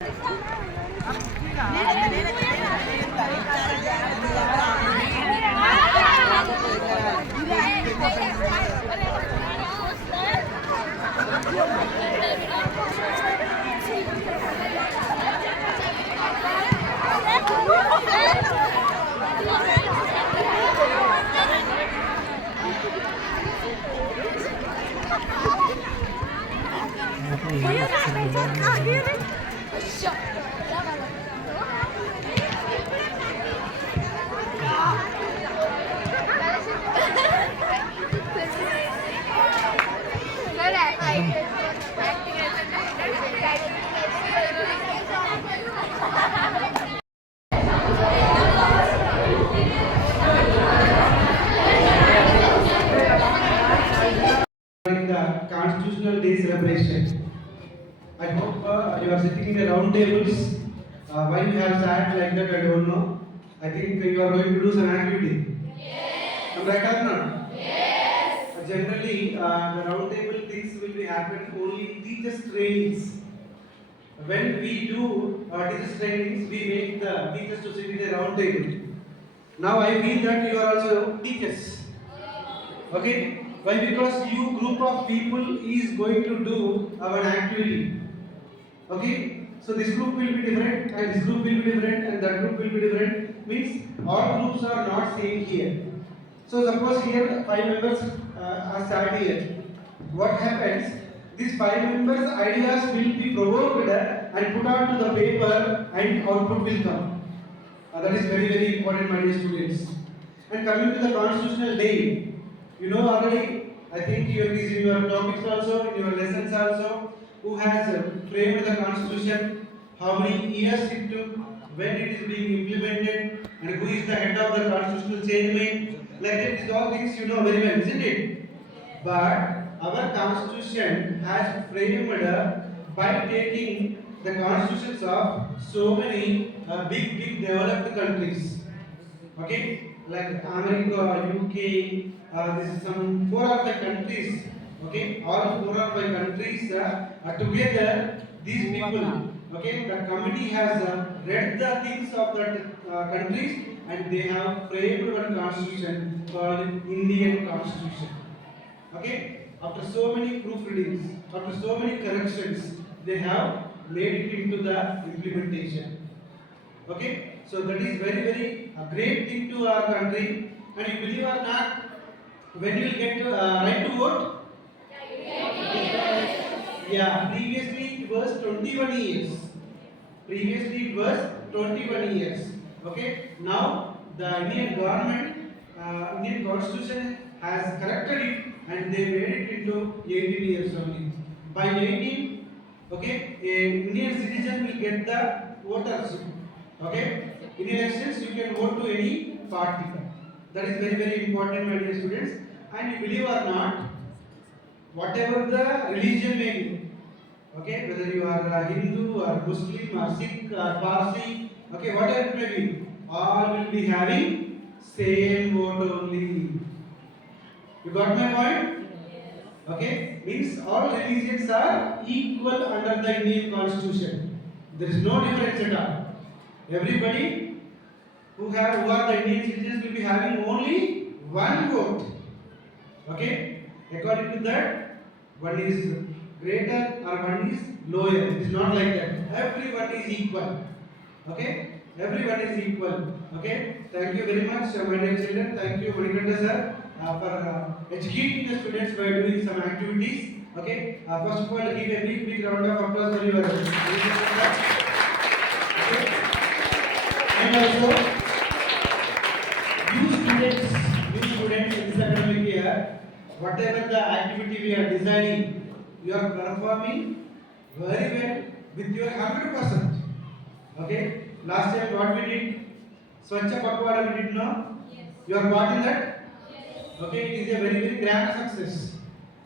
The Constitutional Day celebration. I hope you are sitting in the round tables. Why you have sat like that, I don't know. I think you are going to do some activity. Am I correct or not? Generally, the round table things will be happen only in teachers trainings. When we do teachers trainings, we make the teachers to sit in a round table. Now I feel that you are also teachers. Okay? Why? Because you group of people is going to do our activity. Okay? So this group will be different and this group will be different and that group will be different. Means all groups are not same here. So suppose here 5 members are sat here. What happens? These 5 members' ideas will be provoked and put onto the paper and output will come. That is very important, my dear students. And coming to the Constitutional Day, you know already, I think it is in your topics also, in your lessons also, who has framed the Constitution, how many years it took, when it is being implemented, and who is the head of the constitutional chairman. Like that, these all things you know very well, isn't it? But our Constitution has framed by taking the constitutions of so many big developed countries. Okay, like America, UK, this is some 4 or 5 countries. Okay, all 4 or 5 countries together. These people, okay, the committee has read the things of that countries and they have framed one constitution called Indian Constitution. Okay, after so many proofreadings, after so many corrections, they have made it into the implementation. Okay, so that is very a great thing to our country. And you believe or not, when you will get right to vote? Yeah, previously it was 21 years. Previously it was 21 years. Okay, now the Indian government, Indian constitution has corrected it and they made it into 18 years only. By 18, okay, a Indian citizen will get the votership. Okay, in elections you can vote to any party. That is very important, my dear students. And you believe or not, whatever the religion may be, okay, whether you are Hindu or Muslim or Sikh or Parsi, okay, whatever it may be, all will be having same vote only. You got my point? Okay, means all religions are equal under the Indian Constitution. There is no difference at all. Everybody who are the Indian citizens will be having only one vote. Okay, according to that, one is greater or one is lower. It is not like that. Everyone is equal. Okay, everyone is equal. Okay, thank you very much, my dear children. Thank you, Manikanta sir, for educating the students by doing some activities. Okay, first of all, give a big round of applause for your. Okay, and also, you students in this academic year, whatever the activity we are designing, you are performing very well with your 100%. Okay, last time what we did, Swachha Pakwara we did, no? Yes. You are part in that? Yes. Okay, it is a very grand success.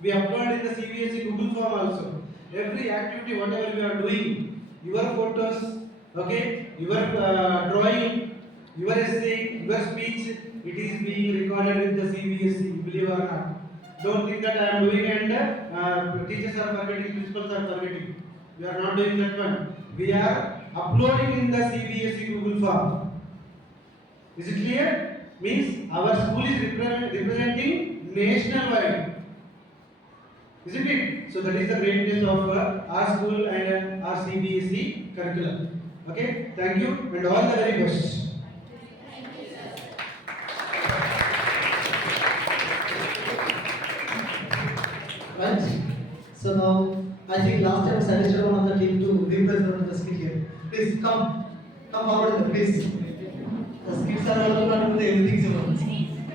We upload in the CBSE Google form also. Every activity, whatever we are doing, your photos, okay, your drawing, your essay, your speech, it is being recorded with the CBSE, believe or not. Don't think that I am doing and teachers are forgetting, principals are forgetting. We are not doing that one. We are uploading in the CBSE Google form. Is it clear? Means our school is representing nationwide. Isn't it? So that is the greatness of our school and our CBSE curriculum. Okay, thank you and all the very best. Right? So now I think last time suggested one of the team to represent the skit here. Please come forward, please. The skits are all about everything so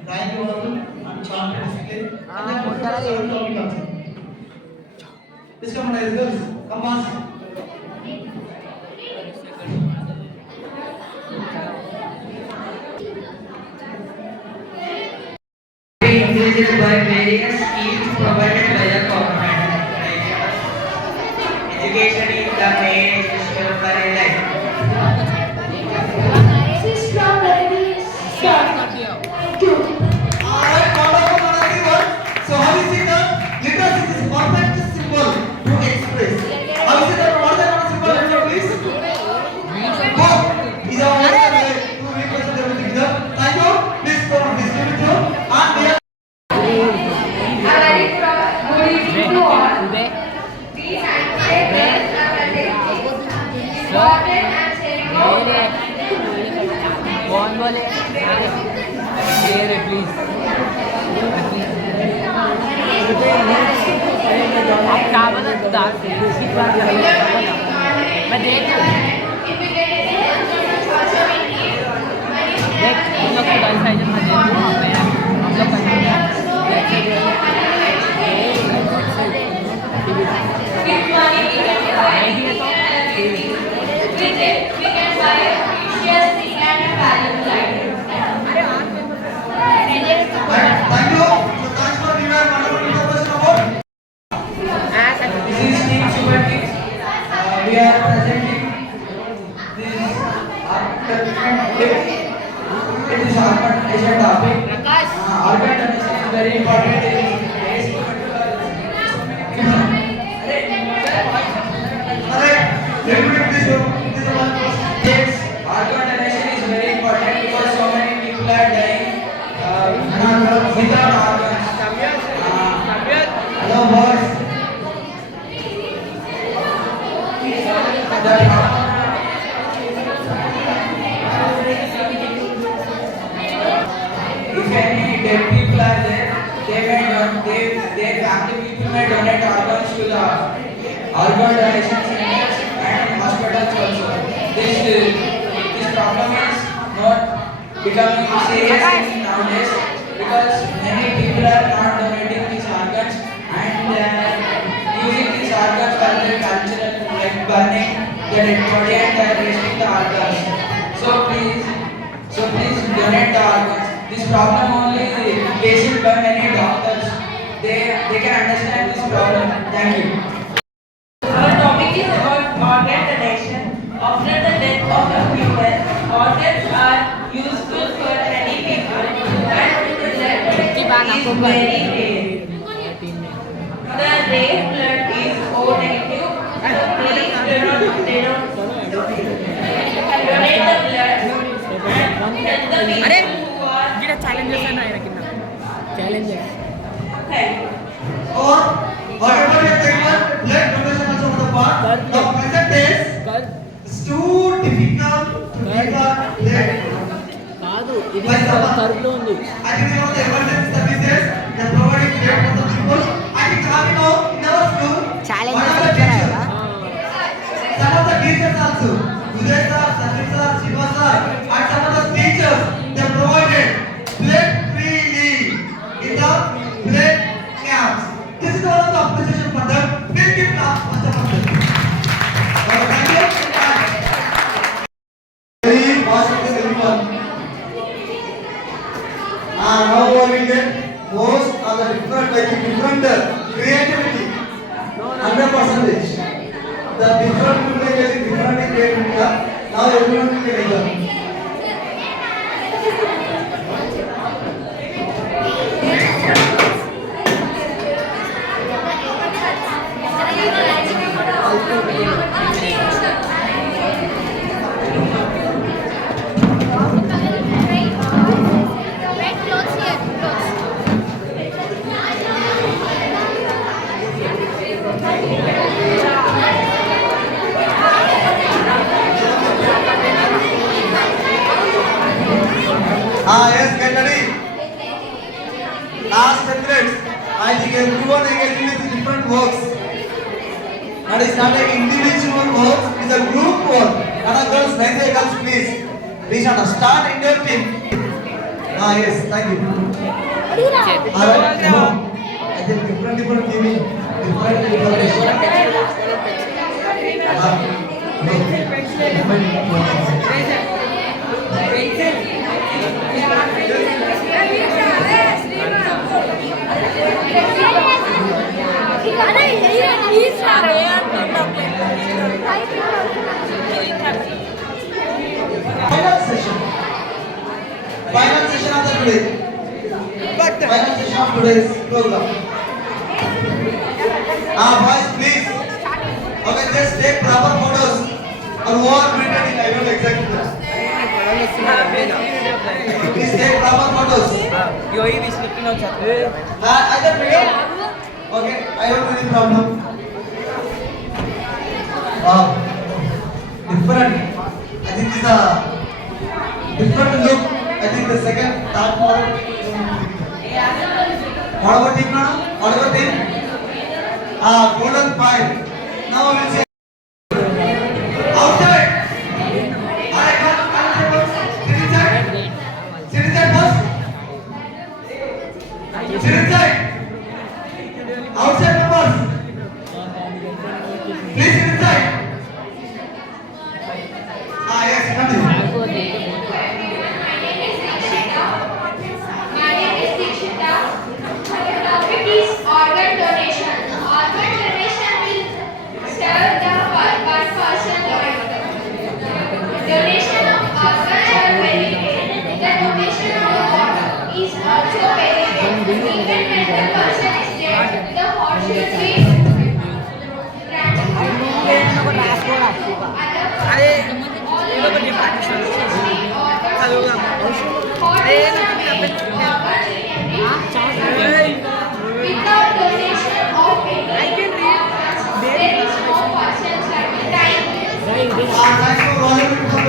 drawing all and chart and display. And then what are the topic also. Please come on, girls. Come on. Increased by various schemes provided by the government. Education is the main essential for a life. Alright, so how is it the literacy is perfect symbol to express. How is it that what the symbol please? Book is our way to represent everything here. Thank you. Please come on, please give it to and we are good evening to all. We celebrate important and sharing कौन बोले ये रे please आप क्या बता मैं देख देख हम लोग को गर्ल साइज में दे दूँ हम लोग thank you. So thanks for giving us wonderful information about. This is Team Super Kids. We are presenting this it is organization topic. Organization is very important in today's Yes, organization is very important because so many people are dying without organs. Hello, boys. If any dead people are there, their family people may donate organs to the organ donation centers and hospitals also. This problem is not becoming serious thing nowadays because many people are not donating these organs and using these organs for their cultural like burning the dead body and wasting the organs. So please donate the organs. This problem only faced by many doctors. They can understand this problem. Thank you. Our topic is about organ donation. After the death of a human, organs are useful for many people and the blood is very rare. The rare blood is O negative, so please donate the blood and help the people who are challenges है ना ये कितना challenges Thank you. Or whatever you think about blood donation also for the part. Now present days it's too difficult to get a blood. కాదు ఇది By someone. కర్లో ఉంది I think you know the emergency services they are providing blood for the people. I think you know in our school Challenges one of the చెప్తారా teachers, కదా some of the teachers also, Vijay sir, Sandeep sir, Shiva sir, and some of the teachers they provided blood freely in the blood camps. This is one of the appreciation for them. Please give class for them. Thank you. Very positive everyone. Now we will get most of the different creativity. 100%. The different people is different creativity. Now everyone will get it. Thank you. a group work. Anna girls, Nandya girls, please. Rishana, start in your team. Yes, thank you. Alright, no. I think different giving, different information. Final session of the today. Final session of today's program. Boys, please. Okay, just take proper photos. Or who are printed in I don't exactly. Please take proper photos. Either video. Okay, I don't have any problem. Wow, different. I think this is a different look. I think the second, third model. What about team now? What about team? Golden 5. Now we will see. Outside. Alright, come. Sit inside. Sit inside, boss. Sit inside. Outside, members. Please sit inside. Yes, continue. My name is Dikshita. The topic is organ donation. Organ donation will serve the one person life. Donation of organs are very rare. The donation of heart is also very rare. Even when the person is dead, the heart should be without donation of any organs, there is no person serving. Thank you. Thanks for volunteering for the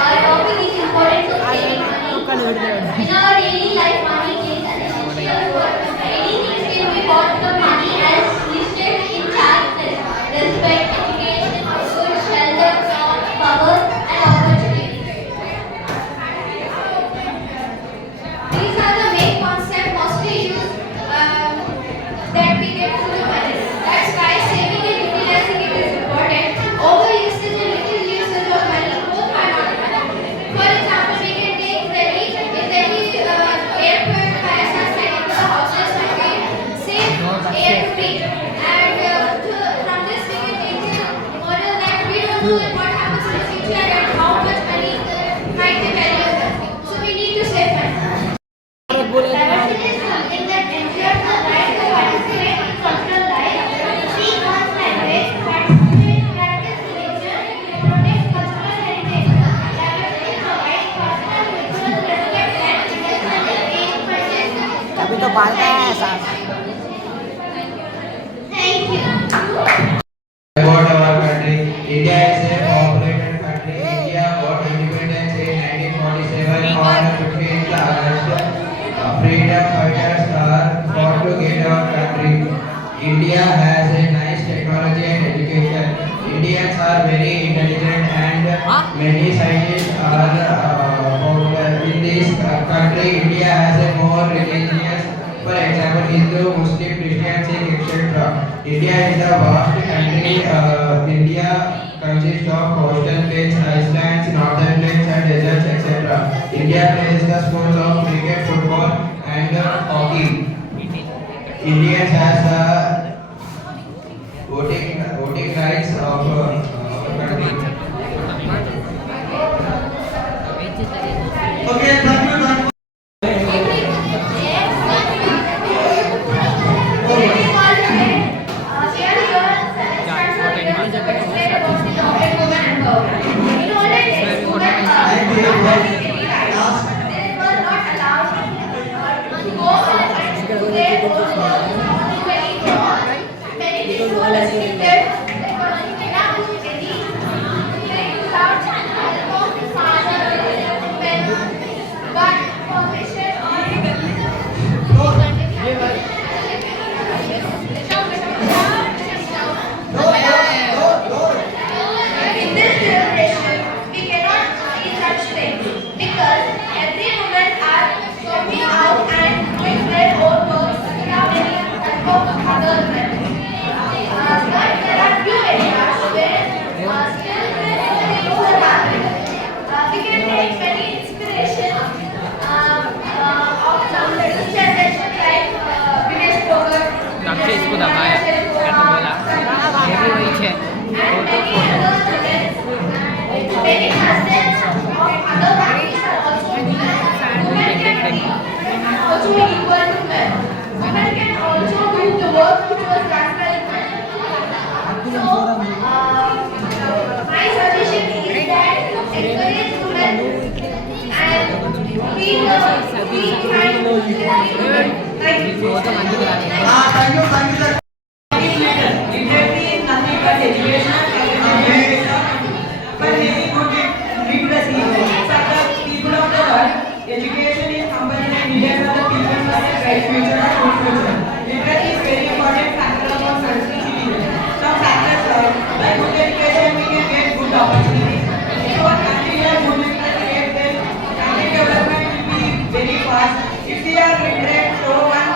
Our topic is important to saving money. In our daily life, money is an essential word. Anything can be bought with money as listed in charges. Respect, education, food, shelter, power, and opportunity. These are the main concepts mostly used that we get through the money. That's why saving and utilizing it is important. Overusage and little usage of money both are not good. For example, we can take Delhi. If Delhi air purifiers are sent into the houses, we can save air to breathe. And from this we can take the model that we don't know that what happens in the future and how much money might be valuable. So we need to save money. Diversity is something that ensures the right to participate in cultural life, speak one's language, participate, practice religion, protect cultural heritage. Diversity provides personal, mutual respect and investment in purchase. अभी तो बाल का है साहब Thank you. About our country, India is a cooperative country. India got independence in 1947 on 15th August. Freedom fighters are fought to get our country. India has a nice technology and education. Indians are very intelligent and many scientists are in this country. India has a more religious, for example, Hindu, Muslim, Christian, Sikh, etc. India is a vast country. India consists of coastal plains, islands, northern plains, and deserts, etc. India plays the sports of cricket, football, and hockey. India has voting rights of country. Okay, thank you. Last Thank you, sir. Literacy is nothing but education but maybe good literacy. For the people of the world, education is compulsory needed for the people for a bright future and good future. Literacy is very important factor of our citizen. Some factors are by good education we can get good opportunities. If our country has good literacy rate, then country development will be very fast. If we are literate, so one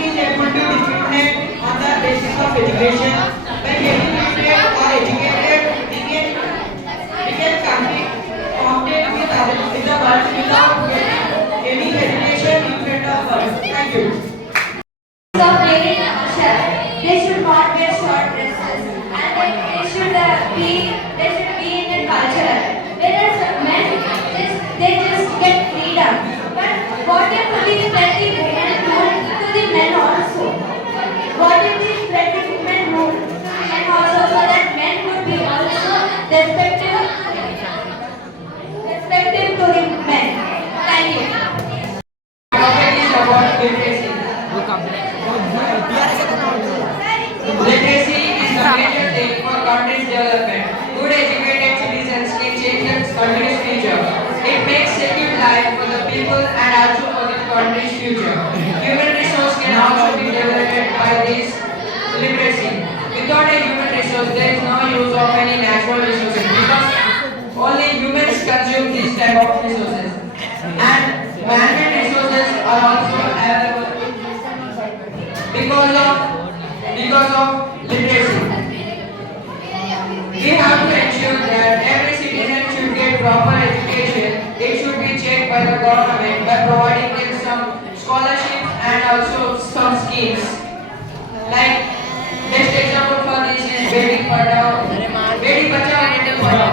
is able to discriminate on the basis of education. By getting literate or educated, we can compete with others in the world without any hesitation in front of us. Thank you. Of wearing a shirt. They should not wear short dresses, and they should be in a cultural. Whereas men, they just get freedom. But what if we spread the women rule to the men also? What if we spread the women rule and also so that men would be also respective to the men? Thank you. Topic is about literacy. Literacy is a major thing for country's development. Good educated citizens can change its country's future. It makes secure life for the people and also for the country's future. Human resource can also be developed by this literacy. Without a human resource, there is no use of any natural resources because only humans consume these type of resources. And man-made resources are also available because of literacy. We have to ensure that every citizen should get proper education. It should be checked by the government by providing them some scholarships and also some schemes. Like best example for this is Beti Bachao, Beti Padhao.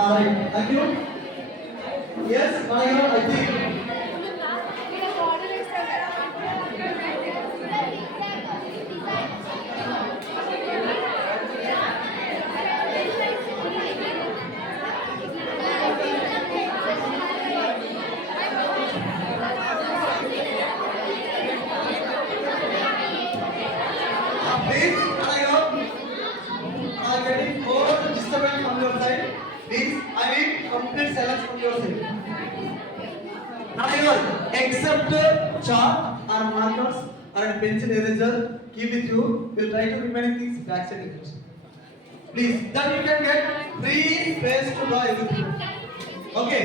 Right. Thank you. Yes, Manager, I think. Please, Manager, I'm getting more disturbance from your side. Please, I need complete silence from your side. Manager, except chart and markers and pencil eraser, keep with you. We'll try to remaining things backside with you. Please, then you can get free space to draw everything. Okay.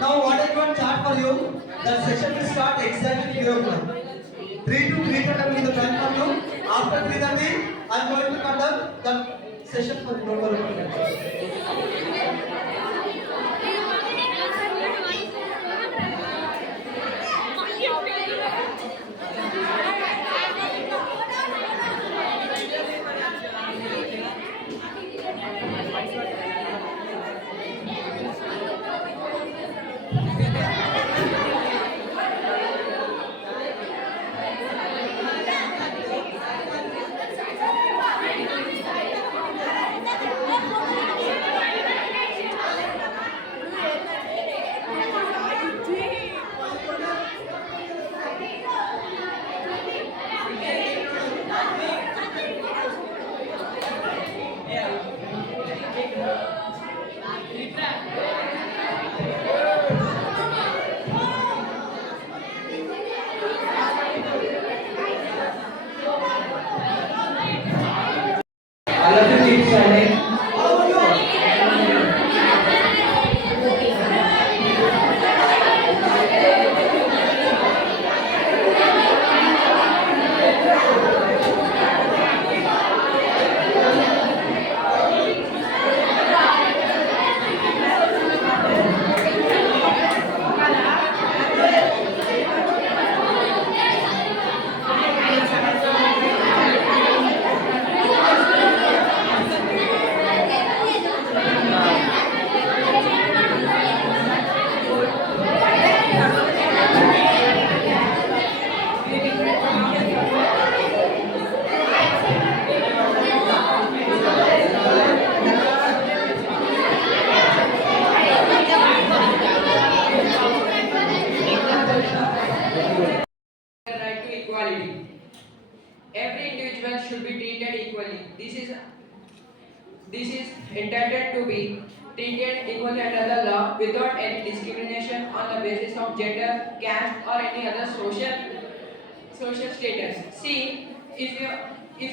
Now what I want chart for you, that session will start exactly 3 o'clock. 3 to 3:30 is the time for you. After 3:30, I am going to conduct the session for global. I love to keep silent. should be treated equally. This is intended to be treated equally under the law without any discrimination on the basis of gender, caste, or any other social status. See, if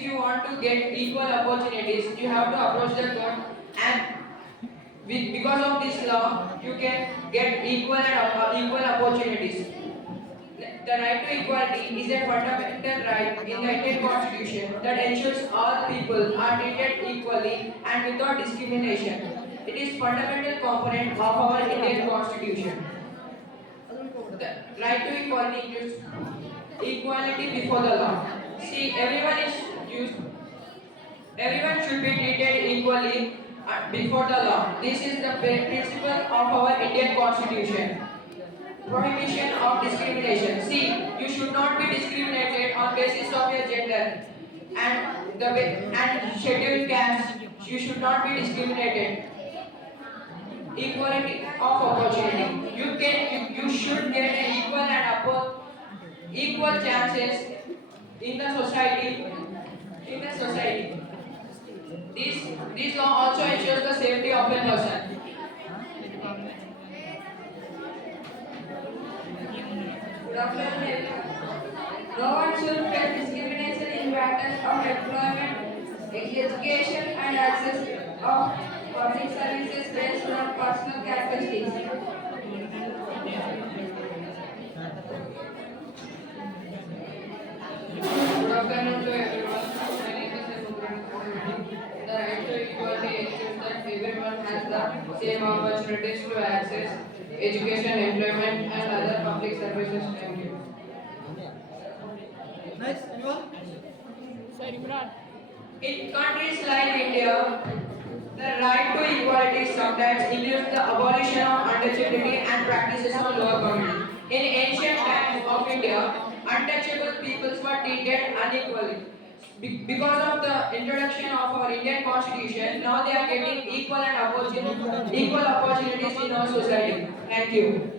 you want to get equal opportunities, you have to approach the court, and because of this law, you can get equal opportunities. The right to equality is a fundamental right in the Indian Constitution that ensures all people are treated equally and without discrimination. It is fundamental component of our Indian Constitution. The right to equality includes equality before the law. See, everyone should be treated equally before the law. This is the principle of our Indian Constitution. Prohibition of discrimination. See, you should not be discriminated on basis of your gender and scheduled caste. You should not be discriminated. Equality of opportunity. You should get equal chances in the society. This law also ensures the safety of a person. Good afternoon. No one should face discrimination in matters of employment, education, and access of public services based on personal characteristics. Good afternoon to everyone. My name is Mukran. The right to equality ensures that everyone has the same opportunities to access education, employment, and other public services. Thank you. Next, anyone? In countries like India, the right to equality sometimes includes the abolition of untouchability and practices of lower community. In ancient times of India, untouchable peoples were treated unequally. Because of the introduction of our Indian Constitution, now they are getting equal opportunities in our society. Thank you.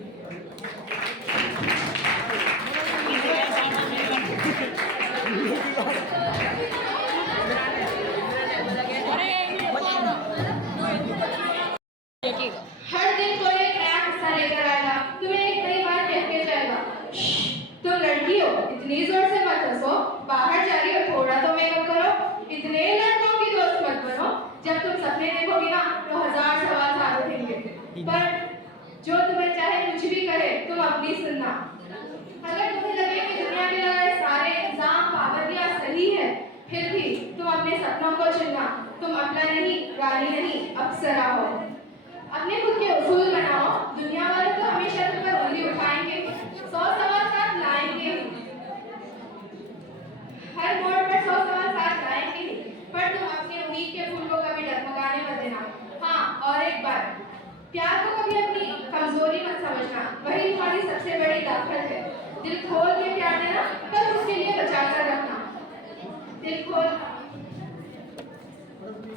हर दिन कोई एक नया किस्सा लेकर आएगा, तुम्हें एक नई बात कह के जाएगा। तुम लड़की हो, इतनी जोर से मत हंसो, बाहर जा रही हो, थोड़ा तो मेकअप करो। इतने लड़कों की दोस्त मत बनो, जब तुम सपने देखोगी ना तो हजार सवाल साथ उठेंगे, पर जो तुम्हें चाहे कुछ भी करे तुम अपनी सुनना। अगर तुम्हें लगे कि दुनिया के लगाए सारे इंतजाम पाबंदियां सही है, फिर भी तुम अपने सपनों को चुनना। तुम अपना नहीं, रानी नहीं, अप्सरा हो। अपने खुद के उसूल बनाओ, दुनिया वाले तो हमेशा तुम पर उंगली उठाएंगे, 100 सवाल साथ लाएंगे, हर मोड़ पर 100 सवाल साथ लाएंगे ही, पर तुम अपने उम्मीद के फूल को कभी डगमगाने मत देना। हाँ, और एक बात, प्यार को कभी अपनी कमजोरी मत समझना, वही तुम्हारी सबसे बड़ी ताकत है। दिल खोल के प्यार देना, कल उसके लिए बचा कर रखना। दिल खोल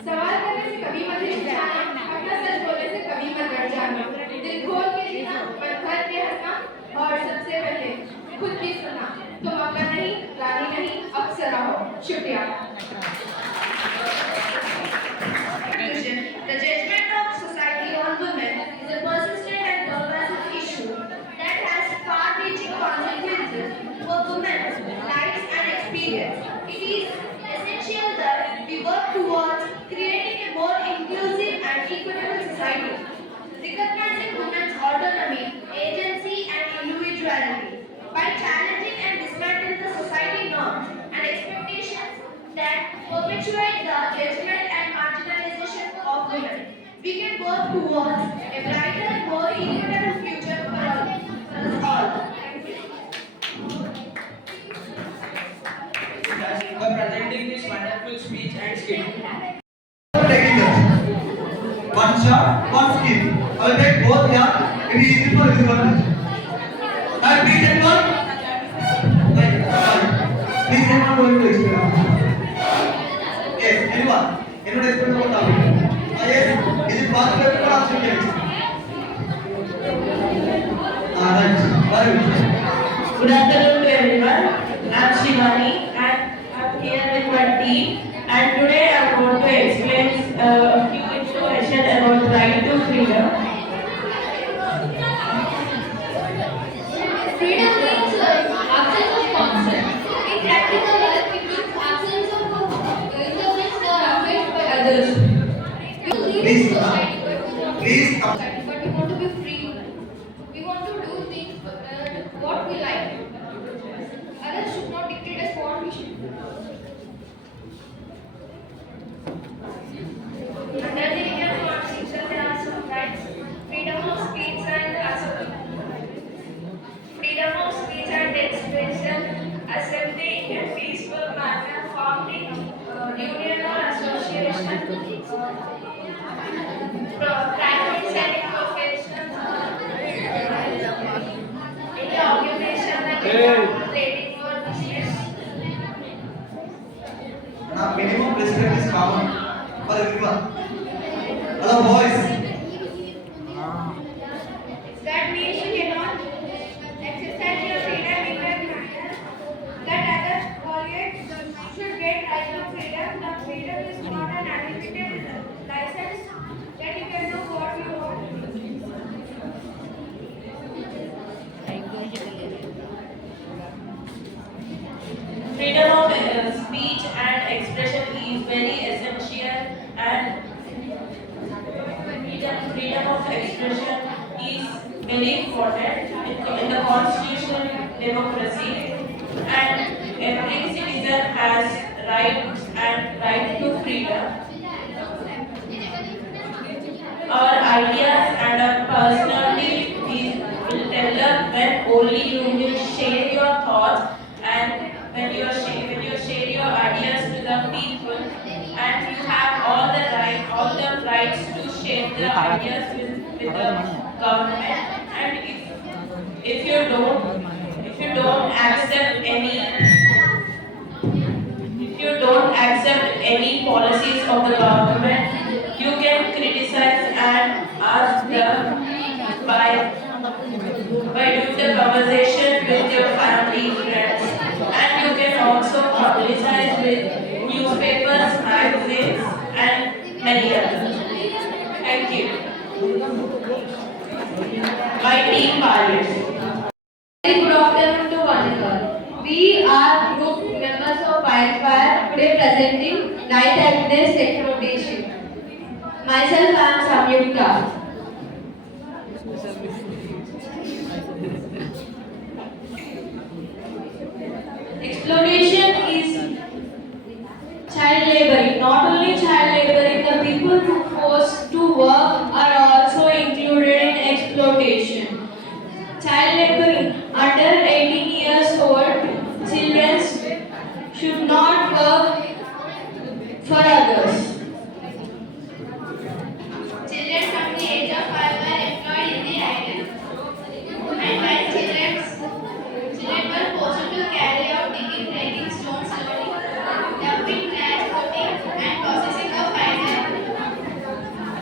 सवाल करने से कभी मत हिचकिचाना, अपना सच बोलने से कभी मत डर जाना। दिल खोल के जीना, मन भर के हंसना, और सबसे पहले खुद की सुनना। तुम मक्का नहीं, रानी नहीं, अप्सरा हो। शुक्रिया। The judgment of society on women is a persistent and pervasive issue that has far-reaching consequences for women's lives and experience. It is essential that we work towards creating a more inclusive and equitable society, recognizing women's autonomy, agency, and individuality. By challenging and dismantling the society norms and expectations that perpetuate the judgment and marginalization of women, we can work towards a brighter, more equitable future for us all. Thank you. For presenting this wonderful speech and skit. Taking this. One shot, one skill. I will take both here. It is easy for everyone. Now please everyone. Please everyone going to explain. Yes, anyone. Anyone explain about topic? Yes. Is it possible to ask you questions? Right. Very good. Good afternoon to everyone. I'm Shivani and I'm here with my team and minimum respect is common for everyone. Hello boys. That means you cannot exercise your freedom in that manner. That others always should get right of freedom. The freedom is not an unlimited license that you can do what you want. Freedom of speech and expression is very essential, and freedom of expression is very important in the constitutional democracy, and every citizen has rights and right to freedom. Our ideas and our personality will develop when only you will share your thoughts, and when you share your ideas to the people, and you have all the rights to share the ideas with the government. And if you don't accept any policies of the government, you can criticize and ask them by doing the conversation with your family, friends, and you can also publicize with newspapers, magazines, and many others. Thank you. My team pilots. Very good afternoon to one and all. We are group members of Wildfire today presenting Night Happiness Exploitation. Myself, I am Samyukta. Exploitation is child laboring. Not only child laboring, the people who forced to work are also included in exploitation. Child laboring under 18 years old children should not work for others. Children from the age of 5 are employed in the iron. And when children were forced to carry out digging, breaking stones, loading, dumping, transporting, and processing of iron,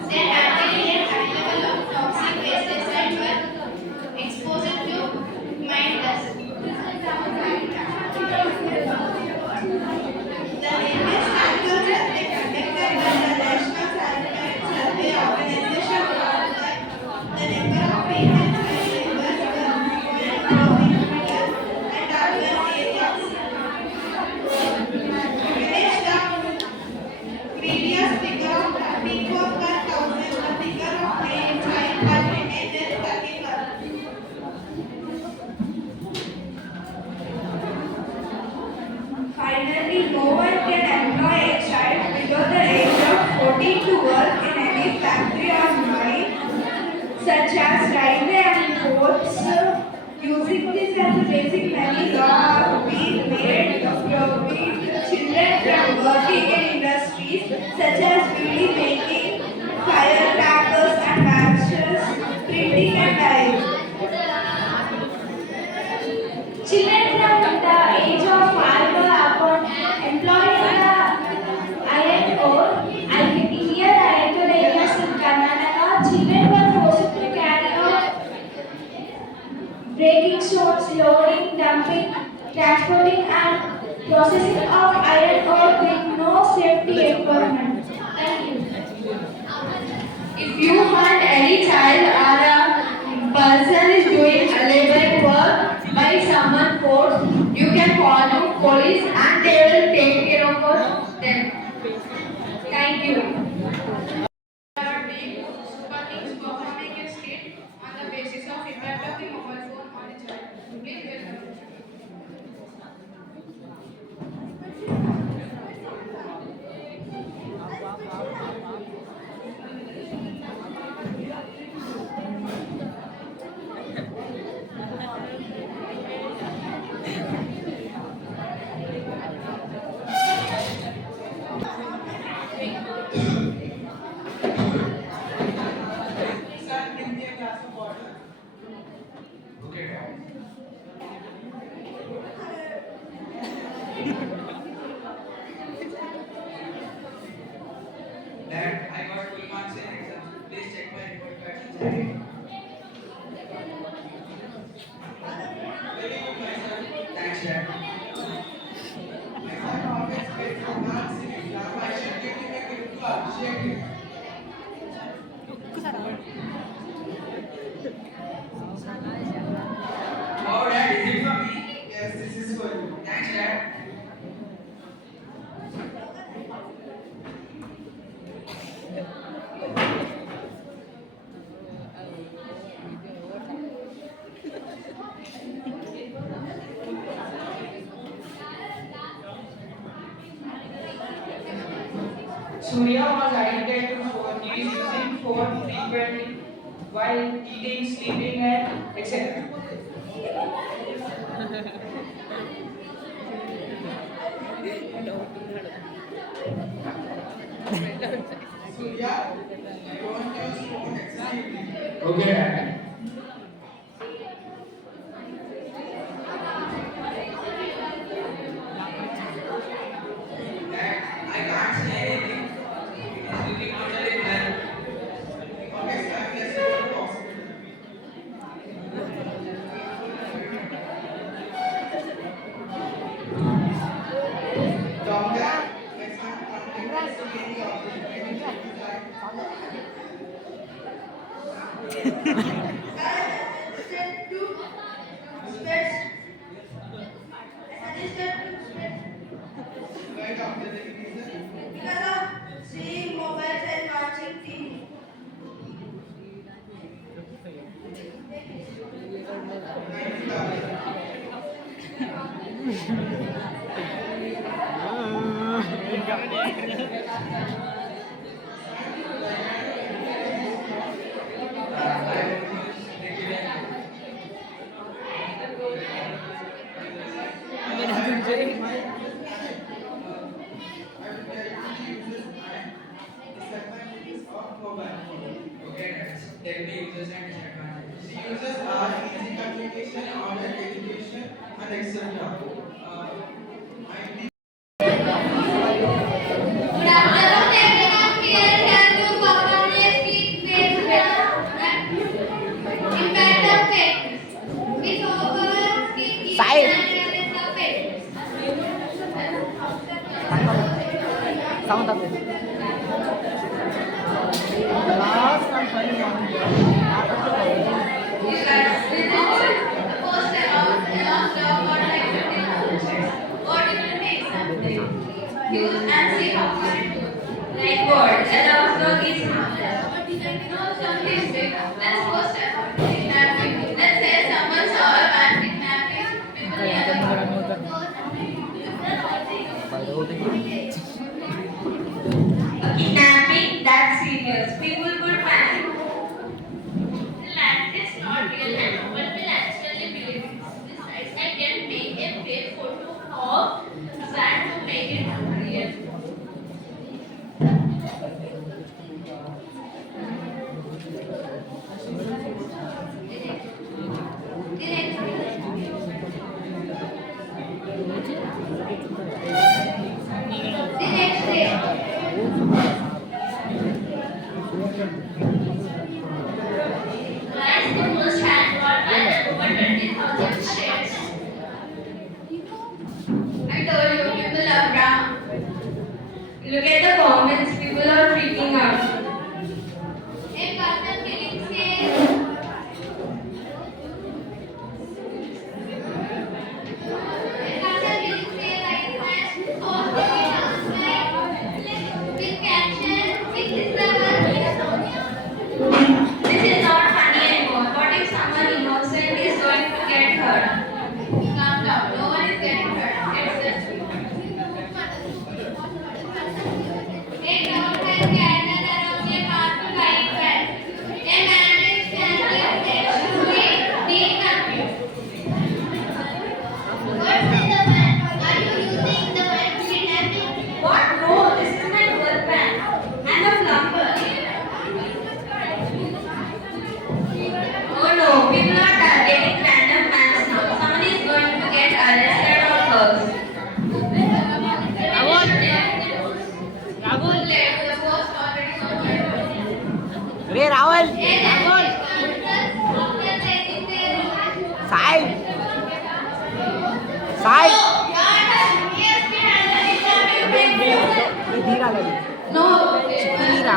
they handled a high level of toxic wastes and were exposed to mine dust. The latest annual survey conducted by the National Sanitary Survey Organization found that the number of female child laborers were growing in rural and urban areas. Against the previous figure of 34 per thousand, the figure of male child has remained at 31. Finally, no one can employ a child below the age of 14 to work in any factory or mine, such as railway and ports. Using this as a basic money law being made to prohibit children from working in industries such as beauty making, firecrackers and matches, printing and dyeing. Children from the age of 5 were employed in the iron ore and near the iron areas in Karnataka. Children were forced to carry out breaking stones, loading, dumping, transporting and processing of iron ore with no safety equipment. Thank you. If you find any child or a person is doing laboring work by someone forced, you can call the police and they will take care of them. Thank you. Super Kings performing a skit on the basis of impact of the mobile phone on the child. Please welcome. Wow, Dad, is it for me? Yes, this is for you. Thanks, Dad. Surya was addicted to phone. He is using phone frequently while eating, sleeping, and etc. Surya, don't use phone excessively. Okay, Dad. Dad, I can't say anything. It is looking totally bad. Okay, sir, let's go to hospital. Doctor, my son underwent surgery of the Suggested to spread. Suggested to spread Why doctor, the reason? because of seeing mobiles and watching TV. Thank you, doctor. Tell me users and disadvantages. The users are easy communication, online education, and etc. Might Good afternoon, everyone. Here can you properly speak face impact of fake. We overall speak each and of fake. Sound up. Use and see how far it goes. Like words and also is something big. Let's first step on kidnapping. Let's say someone saw a man kidnapping people a kidnapping that's serious. People could panic. It's not real and no one will actually believe it. Besides, I can make a fake photo of sand to make it real. The next day. Guys, the most handball and over 20,000 shares. I told you, people love drama. Look at the comments, people are freaking out. A cartoon killing says, a cartoon killing says, I smashed all the videos with caption, "This is the This is not funny anymore. What if someone innocent is going to get hurt? Calm down. No one is getting hurt. It's just బీరాలది No. చిక్కులీరా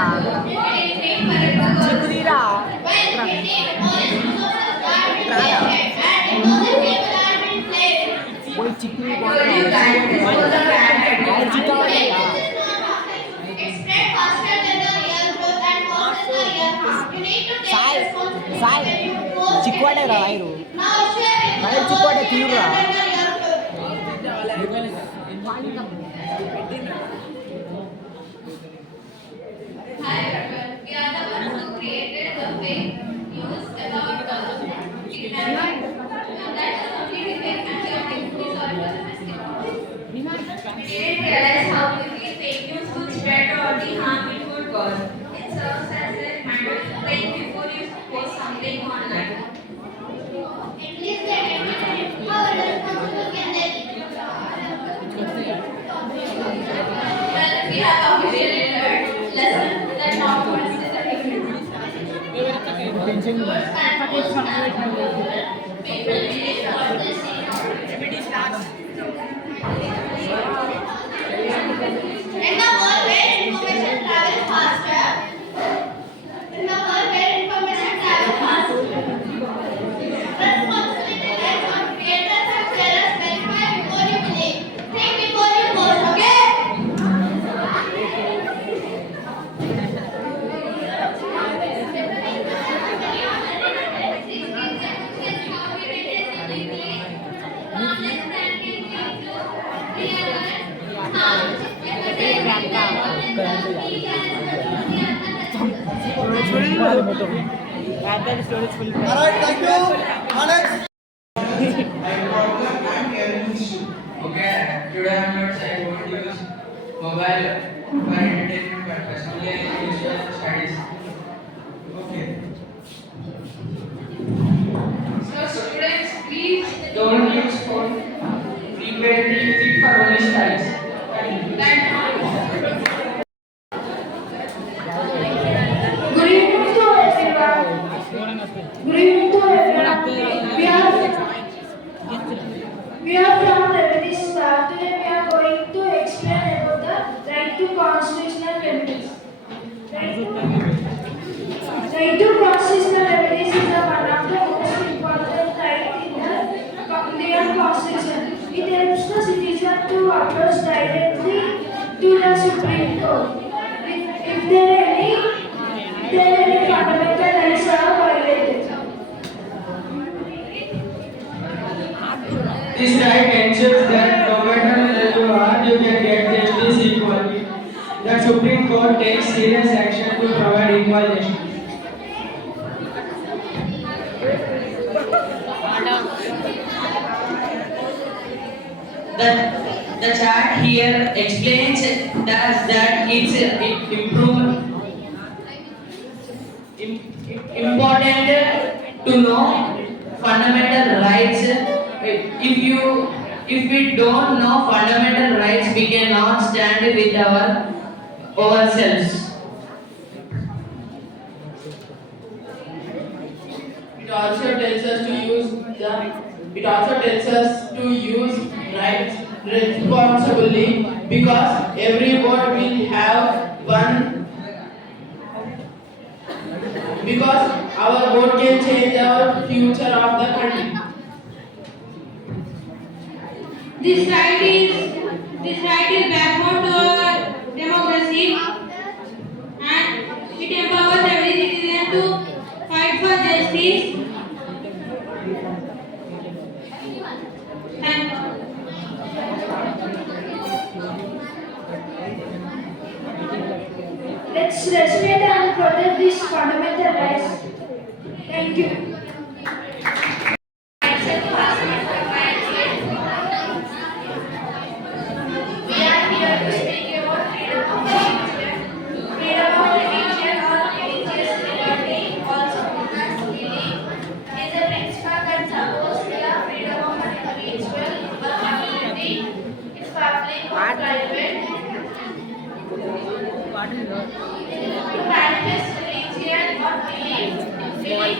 చిక్కులీరా పోయి చిక్కులీ చిక్కవాడయ్యా Explain faster than the real growth and more than the real harm. You need to take Sai responsibility Sai when you post చిక్కువాడేరా anything. Wire Now share it. Wire చిక్కువాడే తీరురా Than the real growth. Hi everyone. We are the ones who created the fake news about internet. That is completely fake and we are thankfully sorry for the mistake. We didn't realize how quickly fake news could spread or the harm it could cause. It serves as a reminder to think before you post something online. At least they admit how responsible can they be? Well, we have officially learned lesson that not to listen to fake news. People need to in the world where information travels faster, responsibility lies on creators and sellers. Verify before you believe. Think before you post, okay? Stories full Alright, thank you. Next. Eye problem and hearing issue. Okay, today onwards I won't use mobile for entertainment purpose. Only I use for studies. Okay. So students, please Don't use phone frequently. Use it for only studies. Good evening to everyone. Good evening to everyone. We are from Remedies Staff. Today we are going to explain about the right to constitutional remedies. Right to constitutional remedies is one of the most important rights in the Indian Constitution. It helps the citizen to approach directly to the Supreme Court if there are any fundamental rights are violated. This right ensures that no matter where you are, you can get justice equally. The Supreme Court takes serious action to provide equal justice. The chart here explains that it's important to know fundamental rights. If we don't know fundamental rights, we cannot stand with ourselves. It also tells us to use rights responsibly, because every vote will have one, because our vote can change our future of the country. This right is backbone to our democracy, and it empowers every citizen to fight for justice. And let's respect and protect these fundamental rights. Thank you. We are here to speak about freedom of religion. Freedom of religion or religious liberty, also known as belief, is a principle that supports the freedom of an individual or community. It's public or private. To practice religion or belief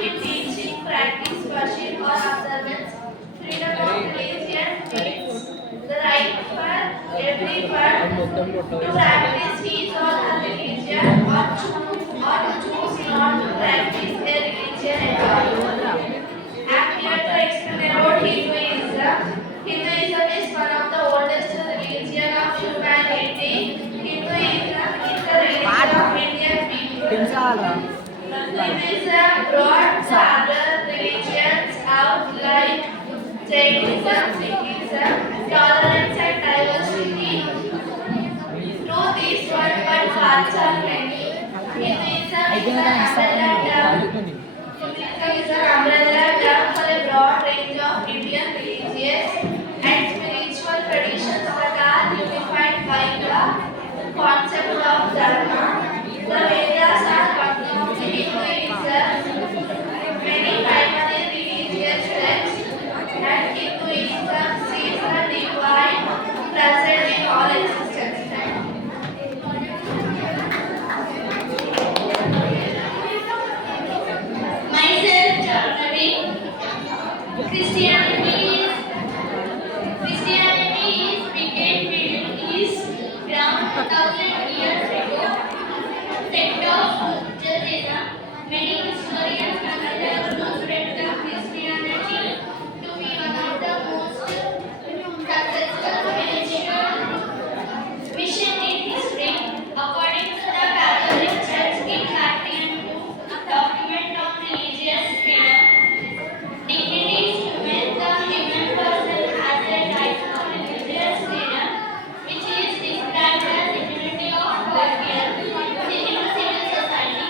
in teaching, practice, worship or observance. Freedom of religion means the right for everyone to practice his or her religion or to choose not to practice a religion at all. I'm here to explain about Hinduism. Hinduism is one of the oldest religion of humanity. Hinduism is the religion of Indian people. Hinduism brought the other religions out like Jainism, Sikhism, tolerance and diversity. Through this one, but parts are many. Hinduism is an umbrella term. Hinduism is an umbrella term for a broad range of Indian religious and spiritual traditions that are unified by the concept of dharma. The Vedas are one of Hinduism. Many primary religious texts and Hinduism sees the divine present in all existence. Myself, Janvi. Christianity is began Middle East around 1000 years ago. Sect of Judaism. Many historians consider Christianity to be one of the most successful spiritual mission in history. According to the Catholic Church, it had to document on religious freedom. Dignity is human. The human person has a right to religious freedom, which is described as immunity of guardian in civil society.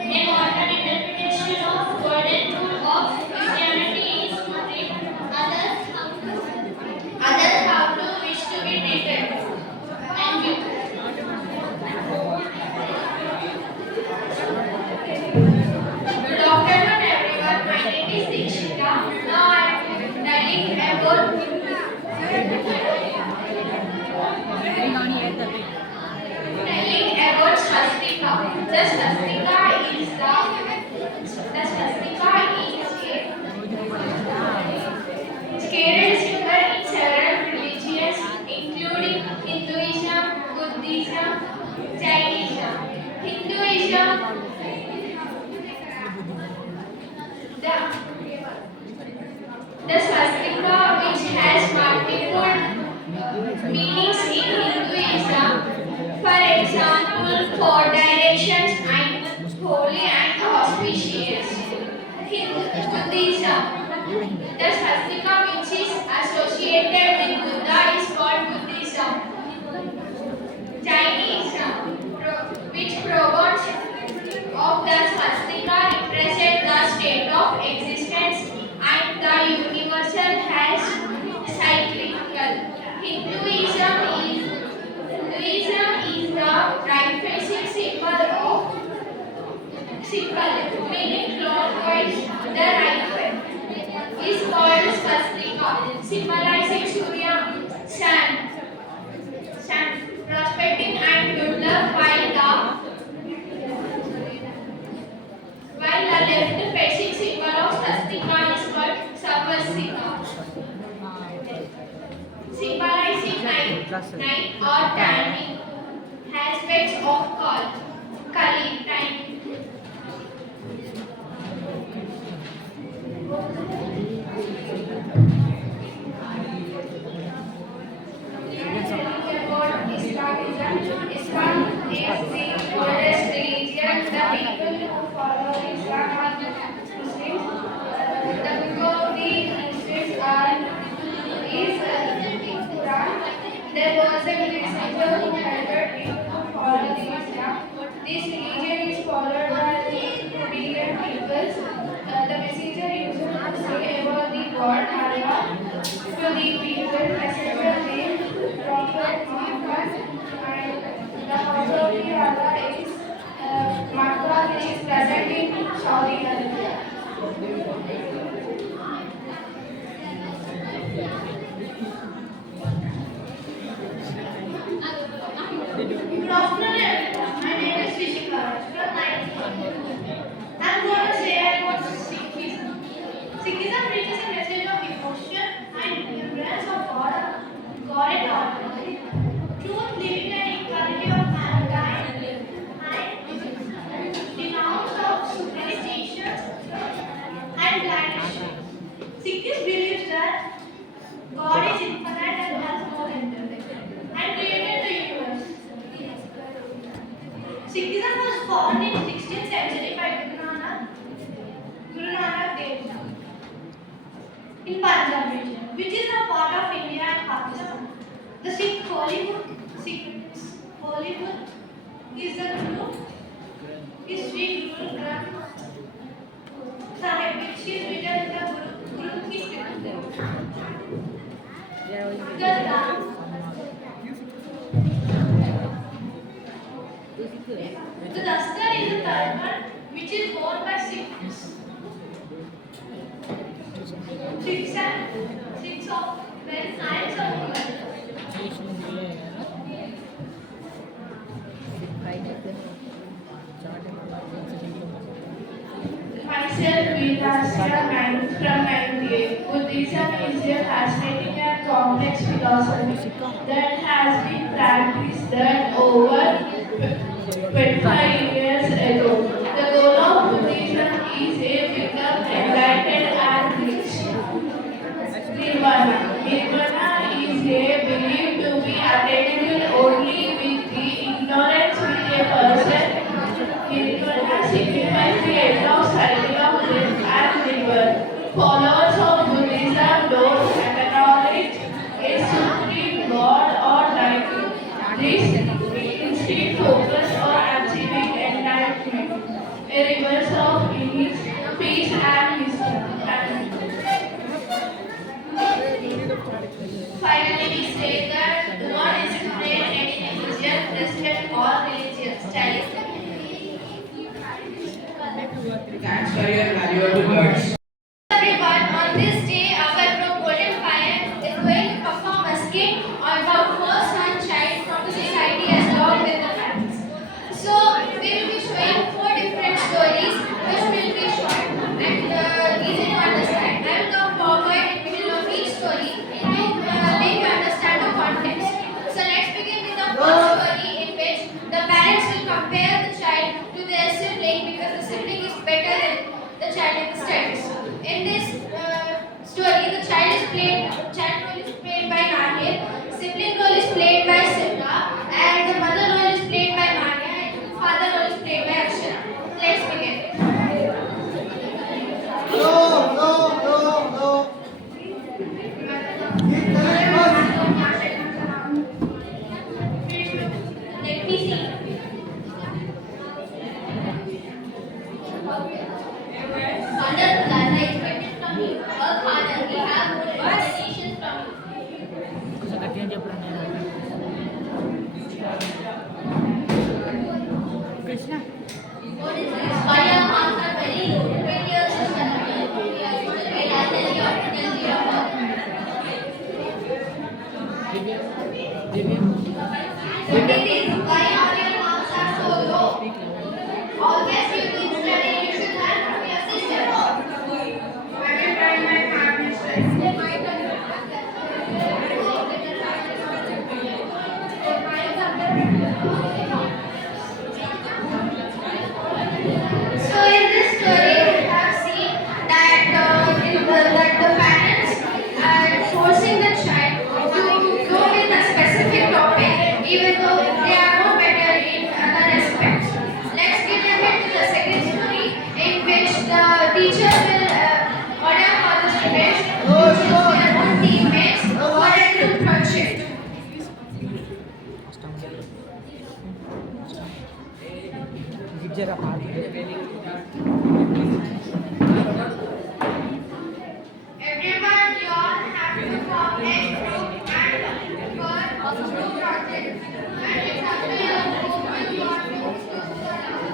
A modern interpretation of golden rule of Christianity is to treat others how to wish to be treated. Thank you. Good afternoon, everyone. My name is Dikshita. Now I am telling about Swastika. The Swastika is a sacred symbol in several religions, including Hinduism, Buddhism, Jainism. Hinduism, the swastika, which has multiple meanings in Hinduism, for example, four directions and holy and auspicious. Buddhism, the swastika which is associated with Buddha is called Buddhism. Jainism, which promotes of the swastika represent the state of existence and the universal as cyclical. Hinduism is the right-facing symbol meaning clockwise. The right way is called swastika, symbolizing Surya, sun, prospecting and good luck, while the left-facing symbol of swastika is called Savastika, symbolizing night or turning aspects of Kali time. About Islamism. Islam is the oldest religion. The people who follow Islam are Muslims. The book of the Muslims is the Quran. There was a messenger who helped people to follow Islam. This religion is followed by the billion peoples. The messenger used to say about the God Allah to the people. Messenger named Prophet Muhammad, and the house of the Allah is Makkah, which is present in Saudi Arabia. Good afternoon, everyone. My name is Vishika from 9th. I'm going to say about Sikhism. Sikhism preaches a message of devotion and remembrance of God formed in 16th century by Guru Nanak Dev Ji in Punjab region, which is a part of India and Pakistan. The Sikh Holy Book is the Guru is Sri Guru Granth Sahib, which is written in the Guru Ki scripture. The Dastar is a turban which is worn by Sikhs. Sikhs of men and of women. Myself, Vidasya, from 98. Buddhism is a fascinating and complex philosophy that has been practiced over 25 years ago. The goal of Buddhism is a become enlightened and rich. Nirvana is believed to be attainable only with the ignorance with a person. Nirvana signifies the end of cycle of death and rebirth. Followers of Buddhism don't acknowledge a supreme God or deity. This instead focus on achieving enlightenment, a reverse of peace and wisdom. Finally, we say that do not discriminate any religion, respect all religions. Thanks for your valuable words. Everyone, on this day, our group Golden Fire is going to perform a skit on how first one child from the society as long with the parents. So, we will be showing 4 different stories which will be short and easy to understand. I will come forward in the middle of each story to make you understand the context. So, let's begin with the first story in which the parents will compare the child to their sibling because the sibling is better than the child in the studies. In this story, the child role is played by Nahir, sibling role is played by Simra, and the mother role is played by Manya, and the father role is played by Akshara. Let's begin. No. Keep telling us. Let me see. Father, I expected from you. Work harder. We have more expectations from you. Krishna. What is this? Why your marks are very good? 20 years is coming. Wait, I'll tell you. What it is? Why all your marks are so low? Always you keep studying. You should learn from your sister. I will try my hardest. So in this story, we have seen that that the parents are forcing the child to go with a specific topic, even though they are no better in other aspects. Let's get ahead to the second story, in which the teacher will order for the students to choose their own teammates for a group project. Everyone, you all have to form a group and work on the group project. And it's after your group, you are to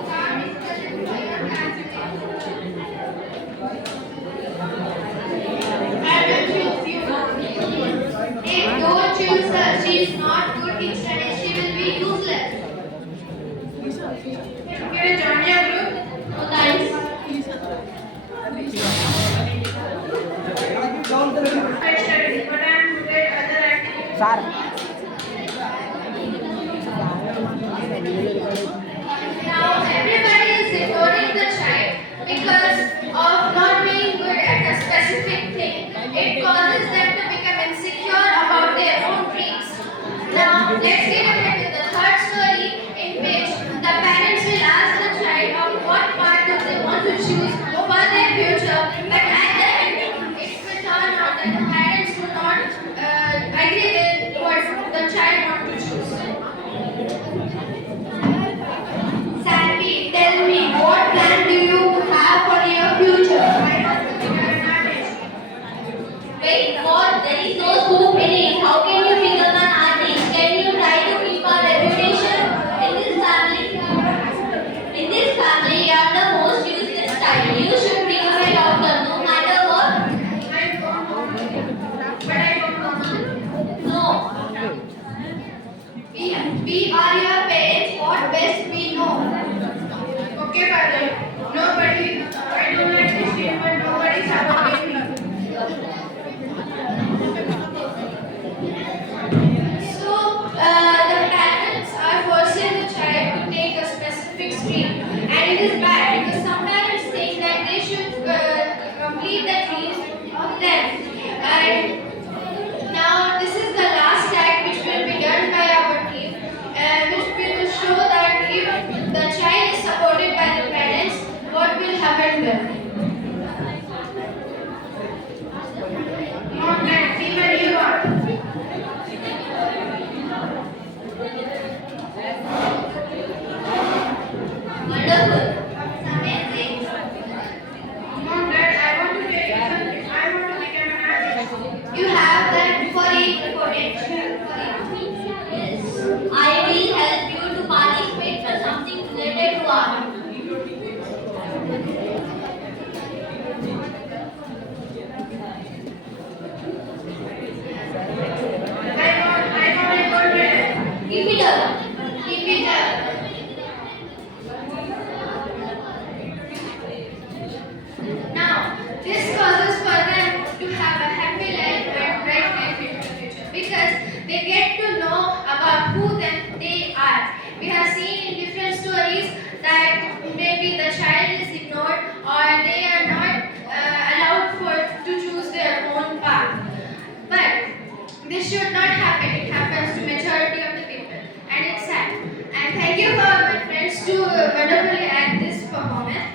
start discussion for your classmates. I will choose you. If don't choose her, she is not good in studies. She will be useless. Can you join your group? No thanks. I study, but I am good at other activities. Now everybody is ignoring the child because of not being good at a specific thing. It causes them to become insecure about their own dreams. Now let's get ahead to the third story, in which the parents will ask the Okay, father. Nobody. I don't like this name, but nobody supported me. So, the parents are forcing the child to take a specific stream, and it is bad because some parents think that they should complete the dreams of them. And now, this is the last act which will be done by our team, which will show that if the child is supported by the parents, what will happen then. Come on, let's see where you are. Wonderful. It's amazing. Mom, Dad, I want to take something. I want to become an artist. You have that for it potential. Yes. I will help you to participate for something related to art. I want a good. Keep it up. Keep it up. Now, this causes for them to have a happy life and bright life in the future because they get to know about who they are. We have seen in different stories that maybe the child is ignored or they are not allowed to choose their own path. But this should not happen. It happens to majority of the people, and it's sad. And thank you for my friends to wonderfully act this performance.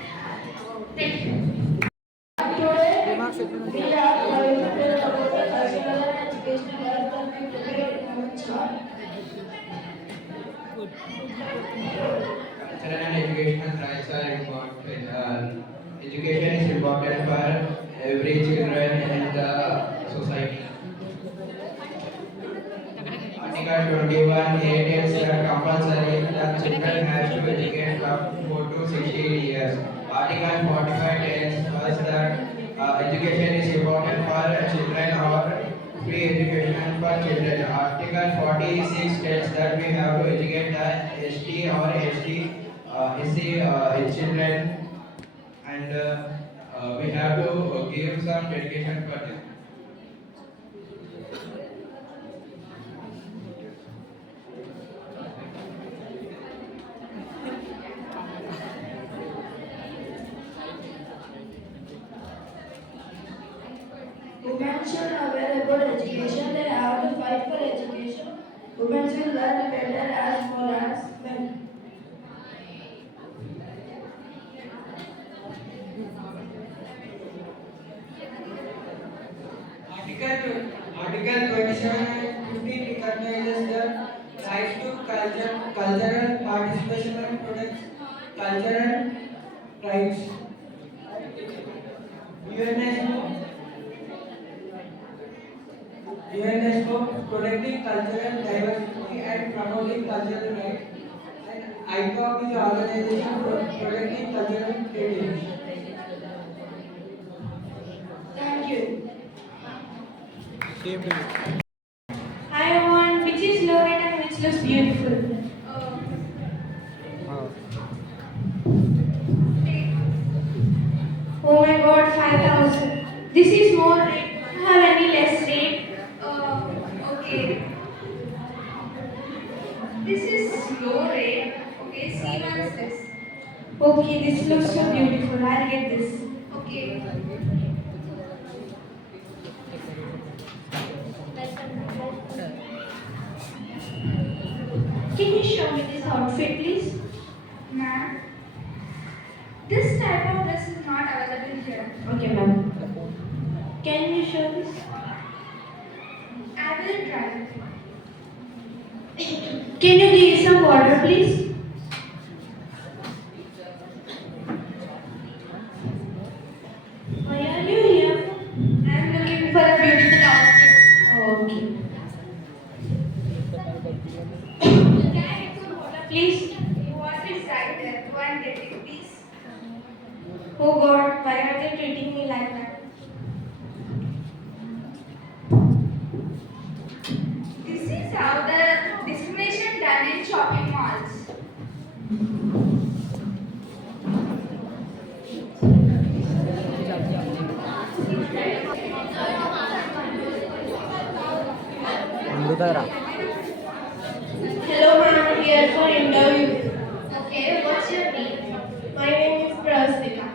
Thank you. We are going to tell about the cultural and educational life that we prepared in our chart. Cultural and educational rights are important. Education is important for every children in the society. Article 21 tells that compulsory that children has to educate from 4 to 16 years. Article 45 tells us that education is important for children or free education for children. Article 46 tells that we have to educate the ST or SC children, and we have to give some dedication for them. Women should aware about education. They have to fight for education. Women will learn better as well as men. Article 27 and 15 recognizes the right to cultural participation and protects cultural rights. UNESCO protecting cultural diversity and promoting cultural rights. And ICOP is the organization protecting cultural heritage. Thank you. I want which is low rate and which looks beautiful. Oh my god, 5,000. This is more rate. Do you have any less rate? Okay. This is low rate. Okay, see one is this. Okay, this looks so beautiful. I'll get this. Okay. Can you show me this outfit, please? Ma'am, this type of dress is not available here. Okay, ma'am. Can you show this? I will try. Can you give some water, please? Why are you here? I am looking for a beautiful outfit. Okay. Can I get some water, please? Water is right there. Go and get it, please. Oh God, why are they treating me like that? This is how the discrimination done in shopping malls. Hello ma'am, here for interview. Okay, what's your name? My name is Prastika.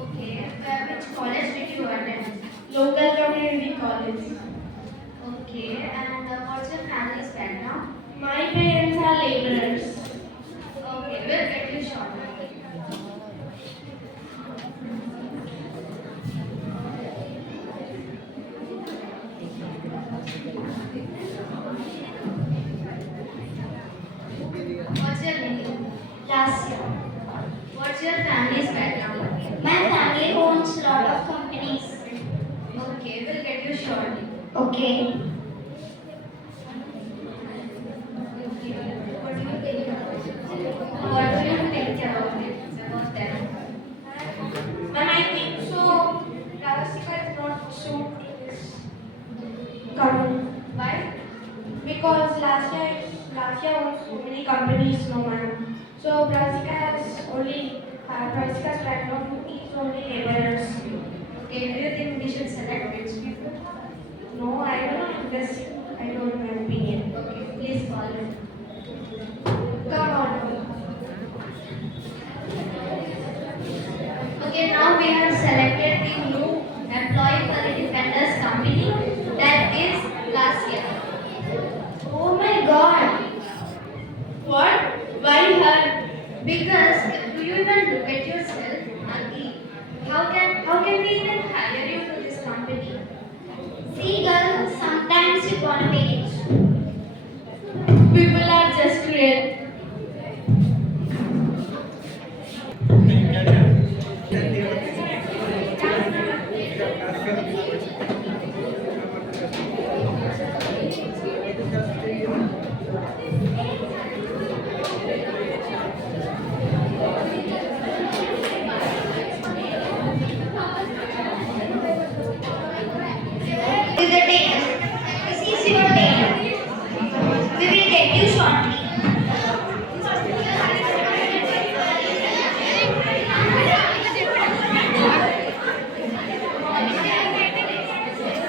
Okay, which college did you attend? Local community college. Okay, and what's your family's background? My parents are laborers. Okay, we'll get you shortly. What's your name? Last year. What's your family's background? My family owns a lot of companies. Okay, we'll get you shortly. Okay. What do you think about it? About them? And I think so. Prastika is not suit to this company. Why? Because last year owns so many companies, no ma'am. So Prasika's background is only laborers. Okay, do you think we should select rich people? No, I don't know. This I told my opinion. Okay, please call it. Come on. Okay, now we have selected the new employee for the Defenders company. That is last year. Oh my God. What? Why her? Because do you even look at yourself, Agi? How can we even hire you to this company? See, girl, sometimes you gotta wait. People are just cruel. Is the date? This is your date. We will get you shortly.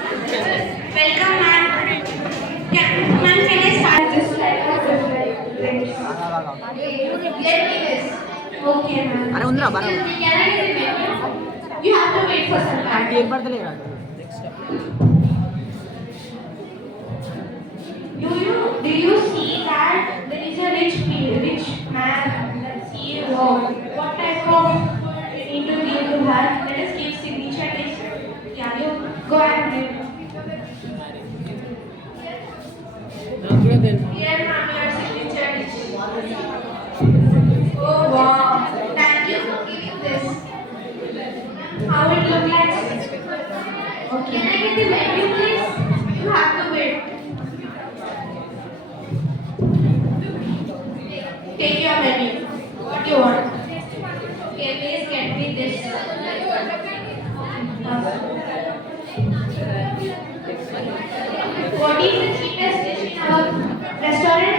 Welcome, ma'am. Ma'am, can I start this Let me guess. Okay, ma'am. अरे उंदरा बारा Excuse me, can I get the menu? You have to wait for some time. एक बार चलेगा Do you see that there is a rich man, that CEO? What type of we need to give to her? Let us give signature list. Can you go and give? Here, ma'am, your signature list. Oh wow! Thank you for giving this. How it look like? Okay. Can I get the menu, please? You have to wait. Take your menu. What do you want? Okay, please get me this. What is the cheapest dish in our restaurant?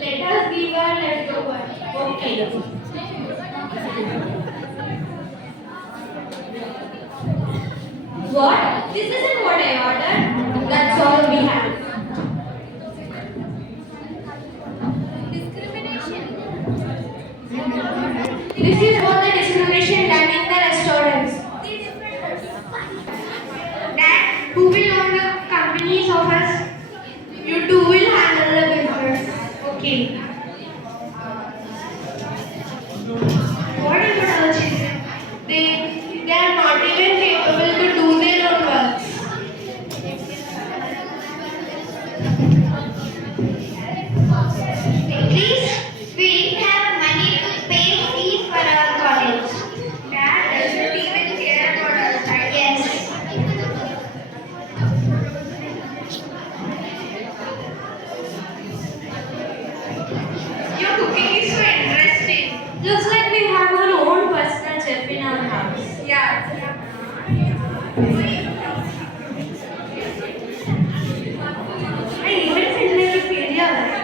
Let us give her leftover. Okay. What? This isn't what I ordered. That's all we have. This is all the discrimination done in the restaurants. Dad, who will own the companies of us? You two will handle the business. Okay. What about our children? They are not even capable to do their own work. Please, we have money to pay fees for our college. Dad doesn't even care about us, right? Yes. Your cooking is so interesting. Looks like we have our own personal chef in our house. Yeah. I even feel like a failure.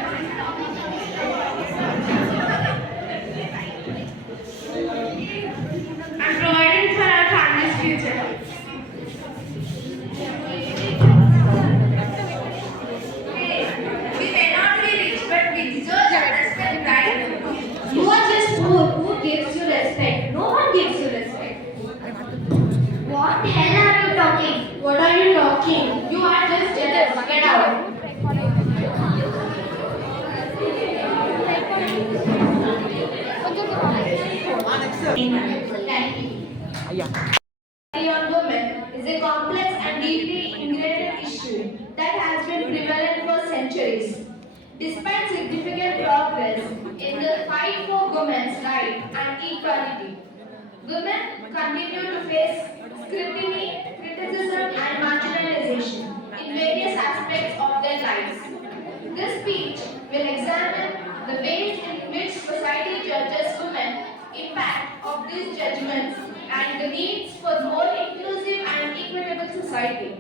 I'm providing for our family's future. Thank you. On women is a complex and deeply integrated issue that has been prevalent for centuries. Despite significant progress in the fight for women's rights and equality, women continue to face scrutiny, criticism, and marginalization in various aspects of their lives. This speech will examine the ways in which society judges women, impact of these judgments, and the needs for more inclusive and equitable society.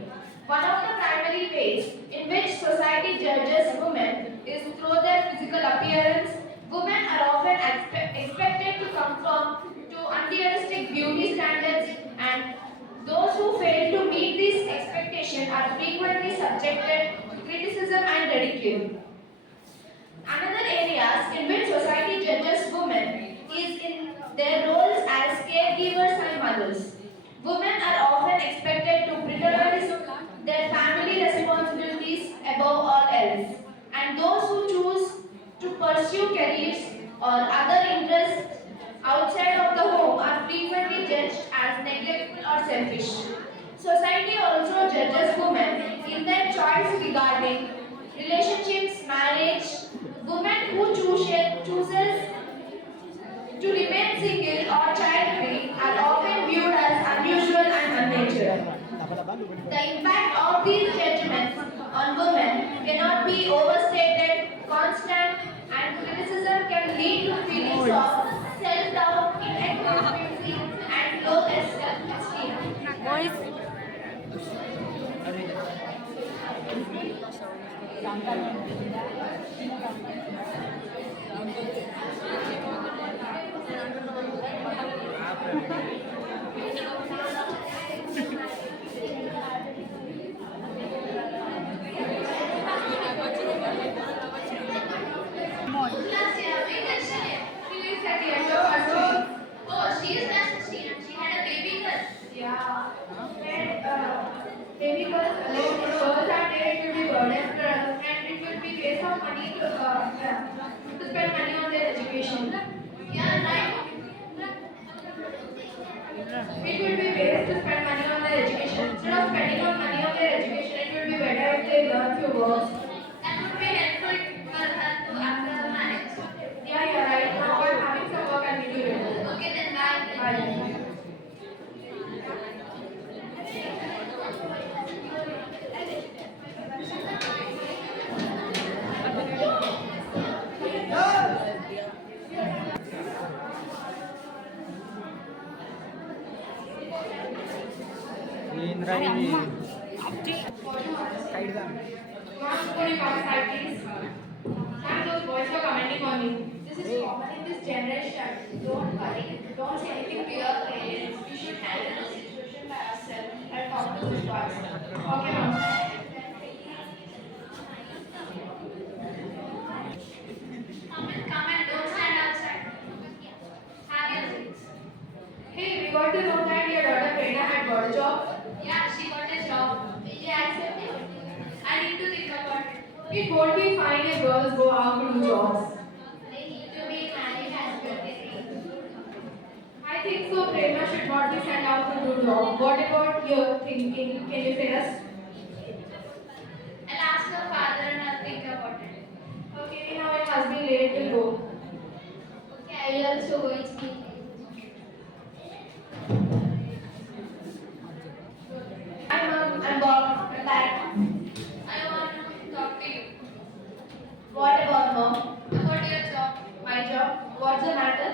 One of the primary ways in which society judges women is through their physical appearance. Women are often expected to conform to unrealistic beauty standards, and those who fail to meet these expectations are frequently subjected to criticism and ridicule. Another areas in which society judges women is in their roles as caregivers and mothers. Women are often expected to prioritize their family responsibilities above all else, and those who choose to pursue careers or other interests outside of the home are frequently judged as neglectful or selfish. Society also judges women in their choice regarding relationships, marriage. Women who chooses to remain single or child-free are often viewed as unusual and unnatural. The impact of these judgments on women cannot be overstated. Constant and criticism can lead to feelings of self-doubt, inadequacy, and low self-esteem. Oh, she is just 16 and she had a baby girl. Yeah. And baby girls are there, it will be burden for us and it will be waste of money to spend money on their education. Yeah, right. It will be waste to spend money on their education. Instead of spending on money on their education, it will be better if they learn few works. That would be helpful for her to after marriage. Yeah, you're right. Now I'm having some work I need to do. Okay, then bye. Bye. Good morning, and those boys are commenting on you. This is common in this generation. Don't worry. Don't say anything to your parents. We should handle the situation by ourselves and talk to this boys. Okay, ma'am. Come and don't stand outside. Have your seats. Hey, we got to know that your daughter Prerna had got a job. Yeah, she got a job. Will you accept it? I need to think about it. It won't be fine if girls go out to do jobs. They need to be married as well. I think so. Prerna should not be sent out to do job. What about your thinking? Can you say us? I'll ask her father and I'll think about it. Okay, now it has been late. We'll go. Okay, I will also go and speak. Hi, mom. I'm Bob. I'm back. I want to talk to you What about mom? about your job. My job? What's the matter?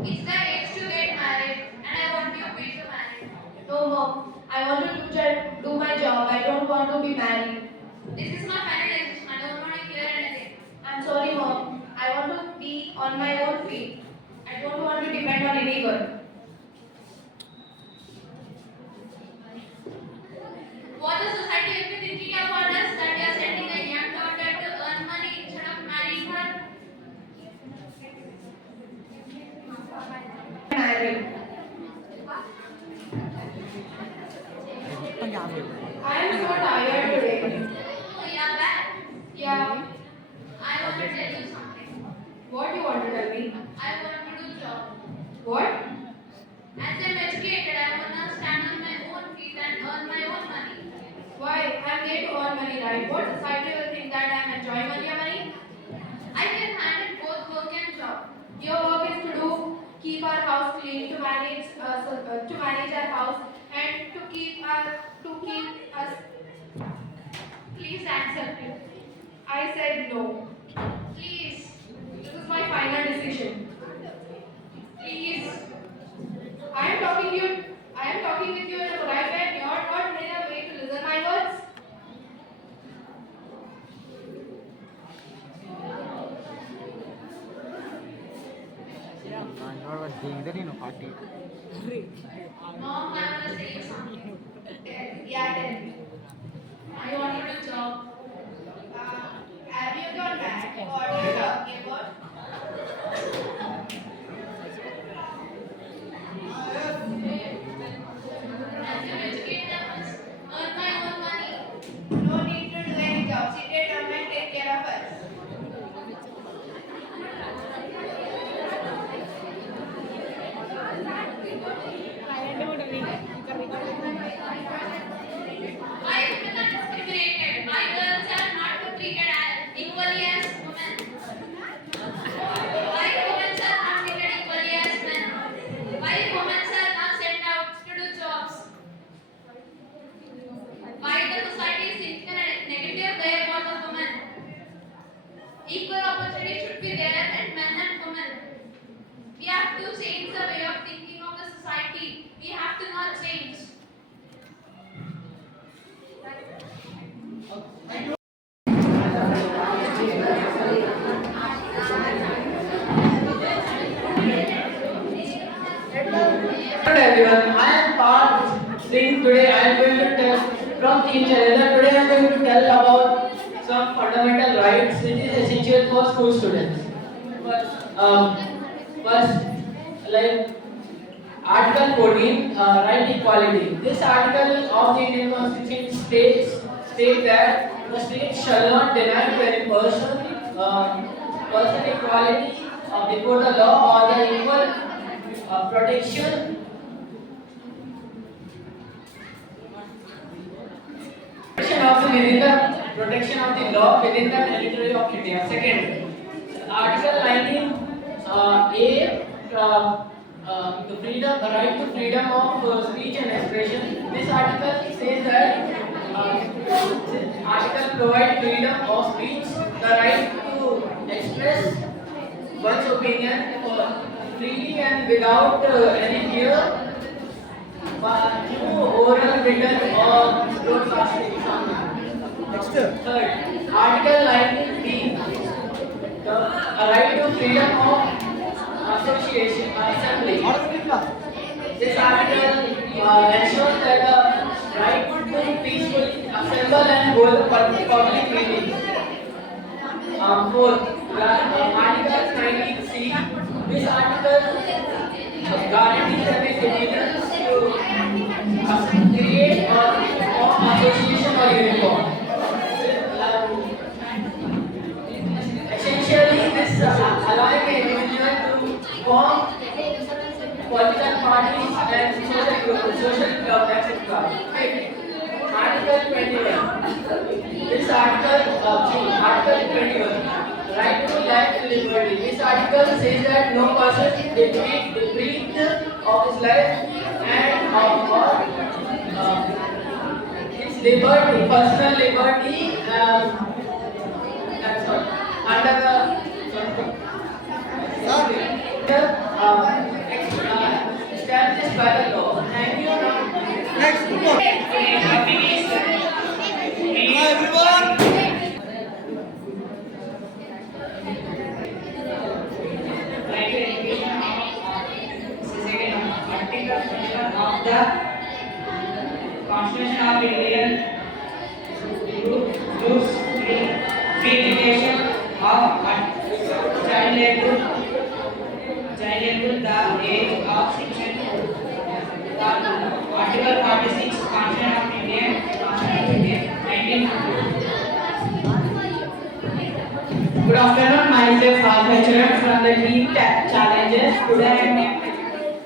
It's the age to get married and I want you to be married. No, mom. I want to do my job. I don't want to be married. This is my final decision. I don't want to hear anything. I'm sorry, mom. I want to be on my own feet. I don't want to depend on anyone. What the society will be thinking about us that we are sending a young daughter to earn money instead of marrying her? Married. I am so tired today. Oh, you are back. Yeah. I want to tell you something. What do you want to tell me? I keep us. Please accept it. I said no. Please, This is my final decision. please. I am talking with you in a polite way and you are not in a way to listen my words. Mom, I want to say you something. Yeah, tell me. I want you to job. Have you gone back? What are you talking about? As you educate them, earn my own money. No need to do any job. Sit at home and take care of us. Why women are discriminated? Why girls are not treated equally as women? Why women are not treated equally as men? Why women are not sent out to do jobs? Why the society is thinking a negative way about the women? Equal opportunity should be there in men and women. We have to change the way of thinking of the society. We have to not change. Hello everyone, I am Parth Singh. Today I am going to tell from Team Challenger. Today I am going to tell about some fundamental rights which is essential for school students. First, like Article 14, right equality. This article of the Indian Constitution states that the state shall not deny to any person equality before the law or the equal protection protection of the law within the territory of India. Second, Article 19 the right to freedom of speech and expression. This article says that this article provides freedom of speech, the right to express one's opinion freely and without any fear, through oral, written, or broadcasting. Third, Article 19b, the right to freedom of association, assembly. This article ensures that the right to peacefully assemble and hold public meetings. Fourth, Article 19c. This article guarantees every citizen to create or form association or uniform. Essentially, this allowing an individual to form political parties and social clubs, etc. Fifth, Article 21. This Article 21. Right to life and liberty. This article says that no person deprived of his life and his liberty, personal liberty, under the established by the law. Thank you. Next, move on. Hi everyone. Right to education Article of the Constitution of India gives free education of child labor, the age of 6 and 4. Article 46 Constitution of India 19. Good afternoon, myself Parth Singh from the team Challenges. Today I am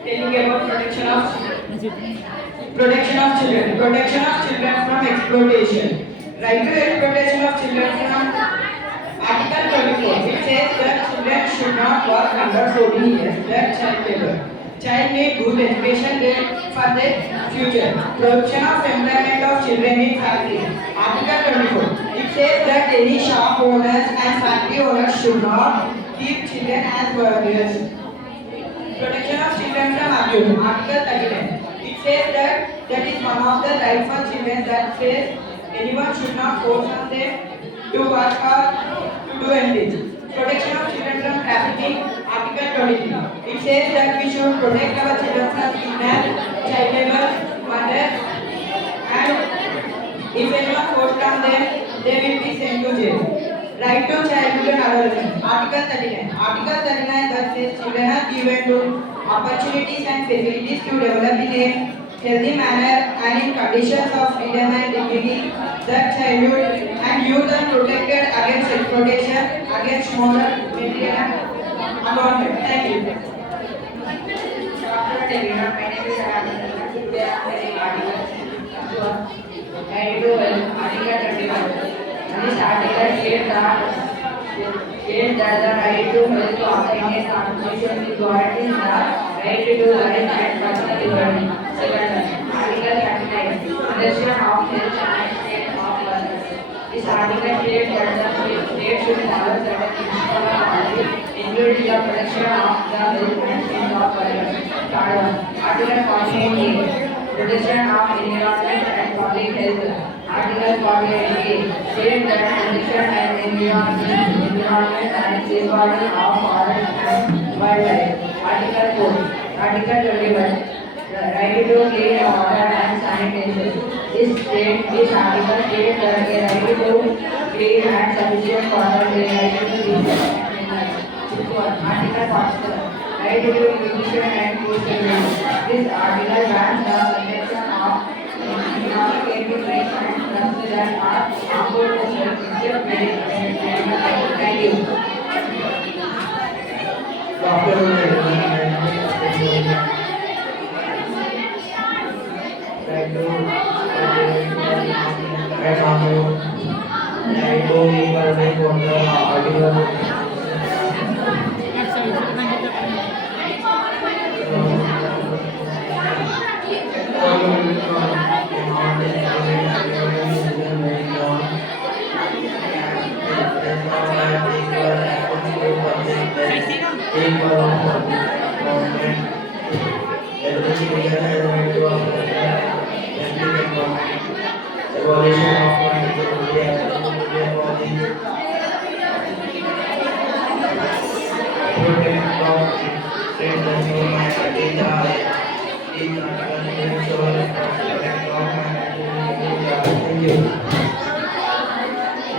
telling about protection of children. Protection of children from exploitation. Right to exploitation of children from Article 24. It says that children should not work under 14 years. That child labor. Child need good education for their future. Protection of employment of children in factory. Article 24. It says that any shop owners and factory owners should not keep children as workers. Protection of children from abuse. Article 39. It says that is one of the rights for children that says anyone should not force on them to work or to do anything. Protection of children from trafficking. Article 23. It says that we should protect our children from kidnap, child labor, murder, and if anyone forced on them, they will be sent to jail. Right to childhood and adolescence. Article 39. Article 39 that says children are given to opportunities and facilities to develop in a healthy manner and in conditions of freedom and dignity. That childhood and youth are protected against exploitation, against moral, material, and unwanted. Thank you. My name is Article 21. This article states that the right to health of Indian Constitution is guarantees the right to life and personal liberty. Second, Article 39. Protection of health and state of workers. This article states that the state should follow certain principles of policy, including the protection of the health and state of workers. Third one, Article 48. Protection of environment and public health. Article 48 states that protection and environment and safeguarding of forest and wildlife. Article 4. Article 21. The right to clean water and sanitation. This article states that a right to clean and sufficient water is a right to be Article 47. Right to nutrition and food security. This article bans the consumption of chemical waste and drugs that are harmful to health except very Thank you.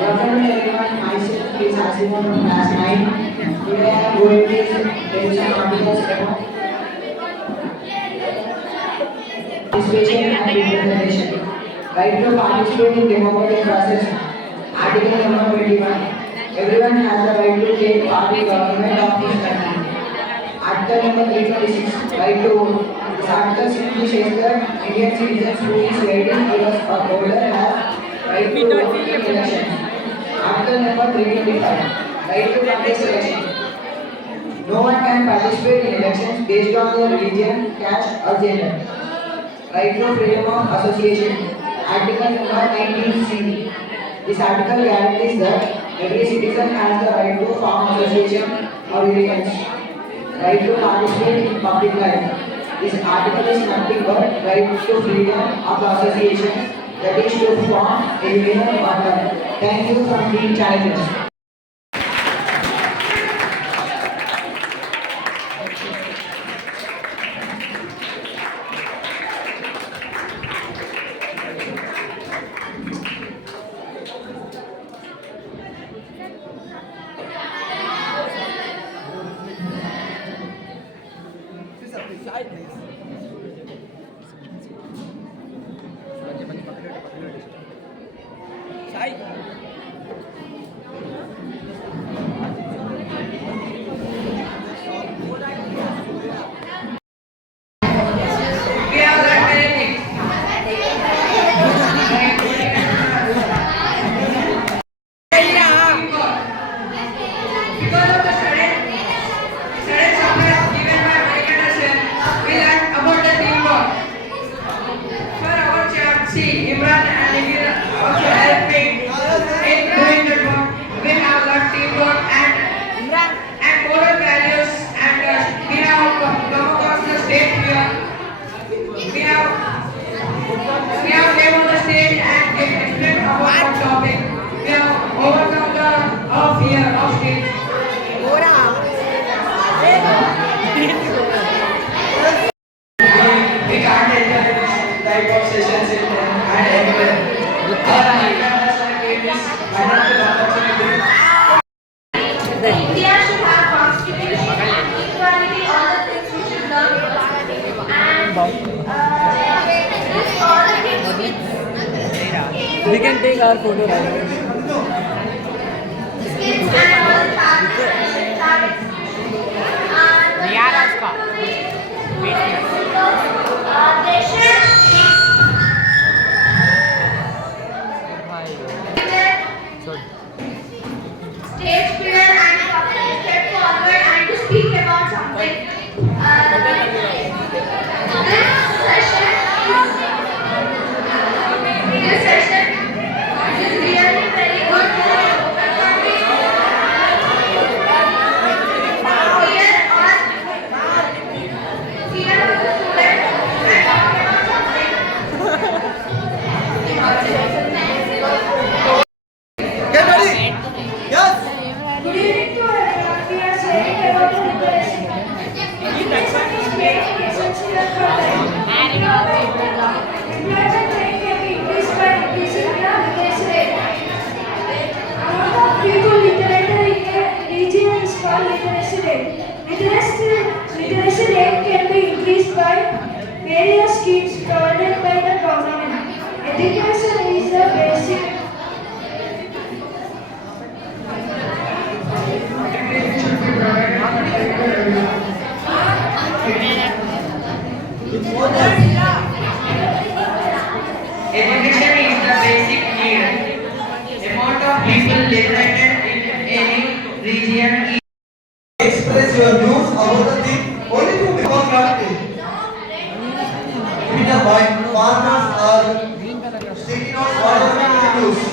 Welcome everyone, myself is Asiman from class 9. Today I am going to tell some articles about participation and representation. Right to participate in democratic process. Article number 21. Everyone has the right to take part in government of his country. Article number 326. Right to vote. This article simply says that Indian citizens who is 18 years or older have right to vote in elections. Article number 325. Right to contest election. No one can participate in elections based on their religion, caste or gender. Right to freedom of association. Article number 19C. This article guarantees that every citizen has the right to form association or unions. Right to participate in public life. This article is nothing but right to freedom of association, that is to form a union or club. Thank you from being challengers. Because of the sudden supply given by medical We can take our photo right now. Skits and all targets. Niara uska. Wait. They should So, stage fear and step forward and to speak about something. This session is really very good. Here are students and talk about something. Get ready. Yes. Good evening to everyone. We are saying about literacy. Literacy is very essential for life. Employment rate can be increased by increasing the literacy rate. Amount of people literate in a region is called literacy rate. Literacy rate can be increased by various schemes provided by the government. Education is the basic. Education is the basic need. Amount of people liberated in any region is Express your views about the thing only to become granted. Peter White, farmers are taking out whatever we use.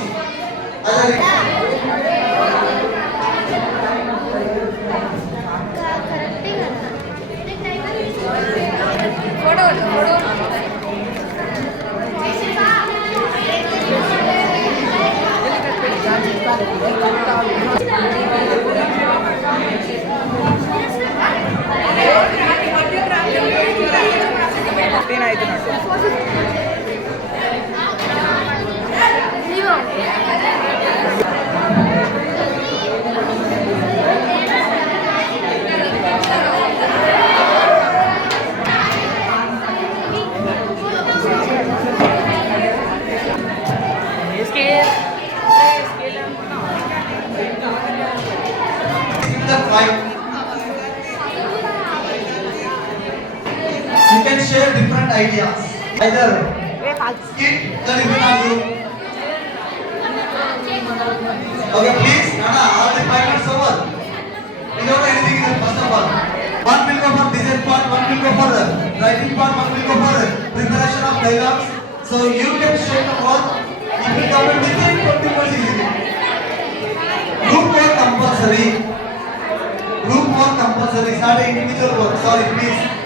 You can share different ideas. Either skip the ribbon on you. Okay, please, Nana, all the 5 minutes over. Without anything in the first of all. One will go for design part, one will go for the writing part, one will go for the preparation of dialogues. So you can share the work. If you come within 20 minutes easily. Group work compulsory. Group work compulsory. It's not an individual work. Sorry, please.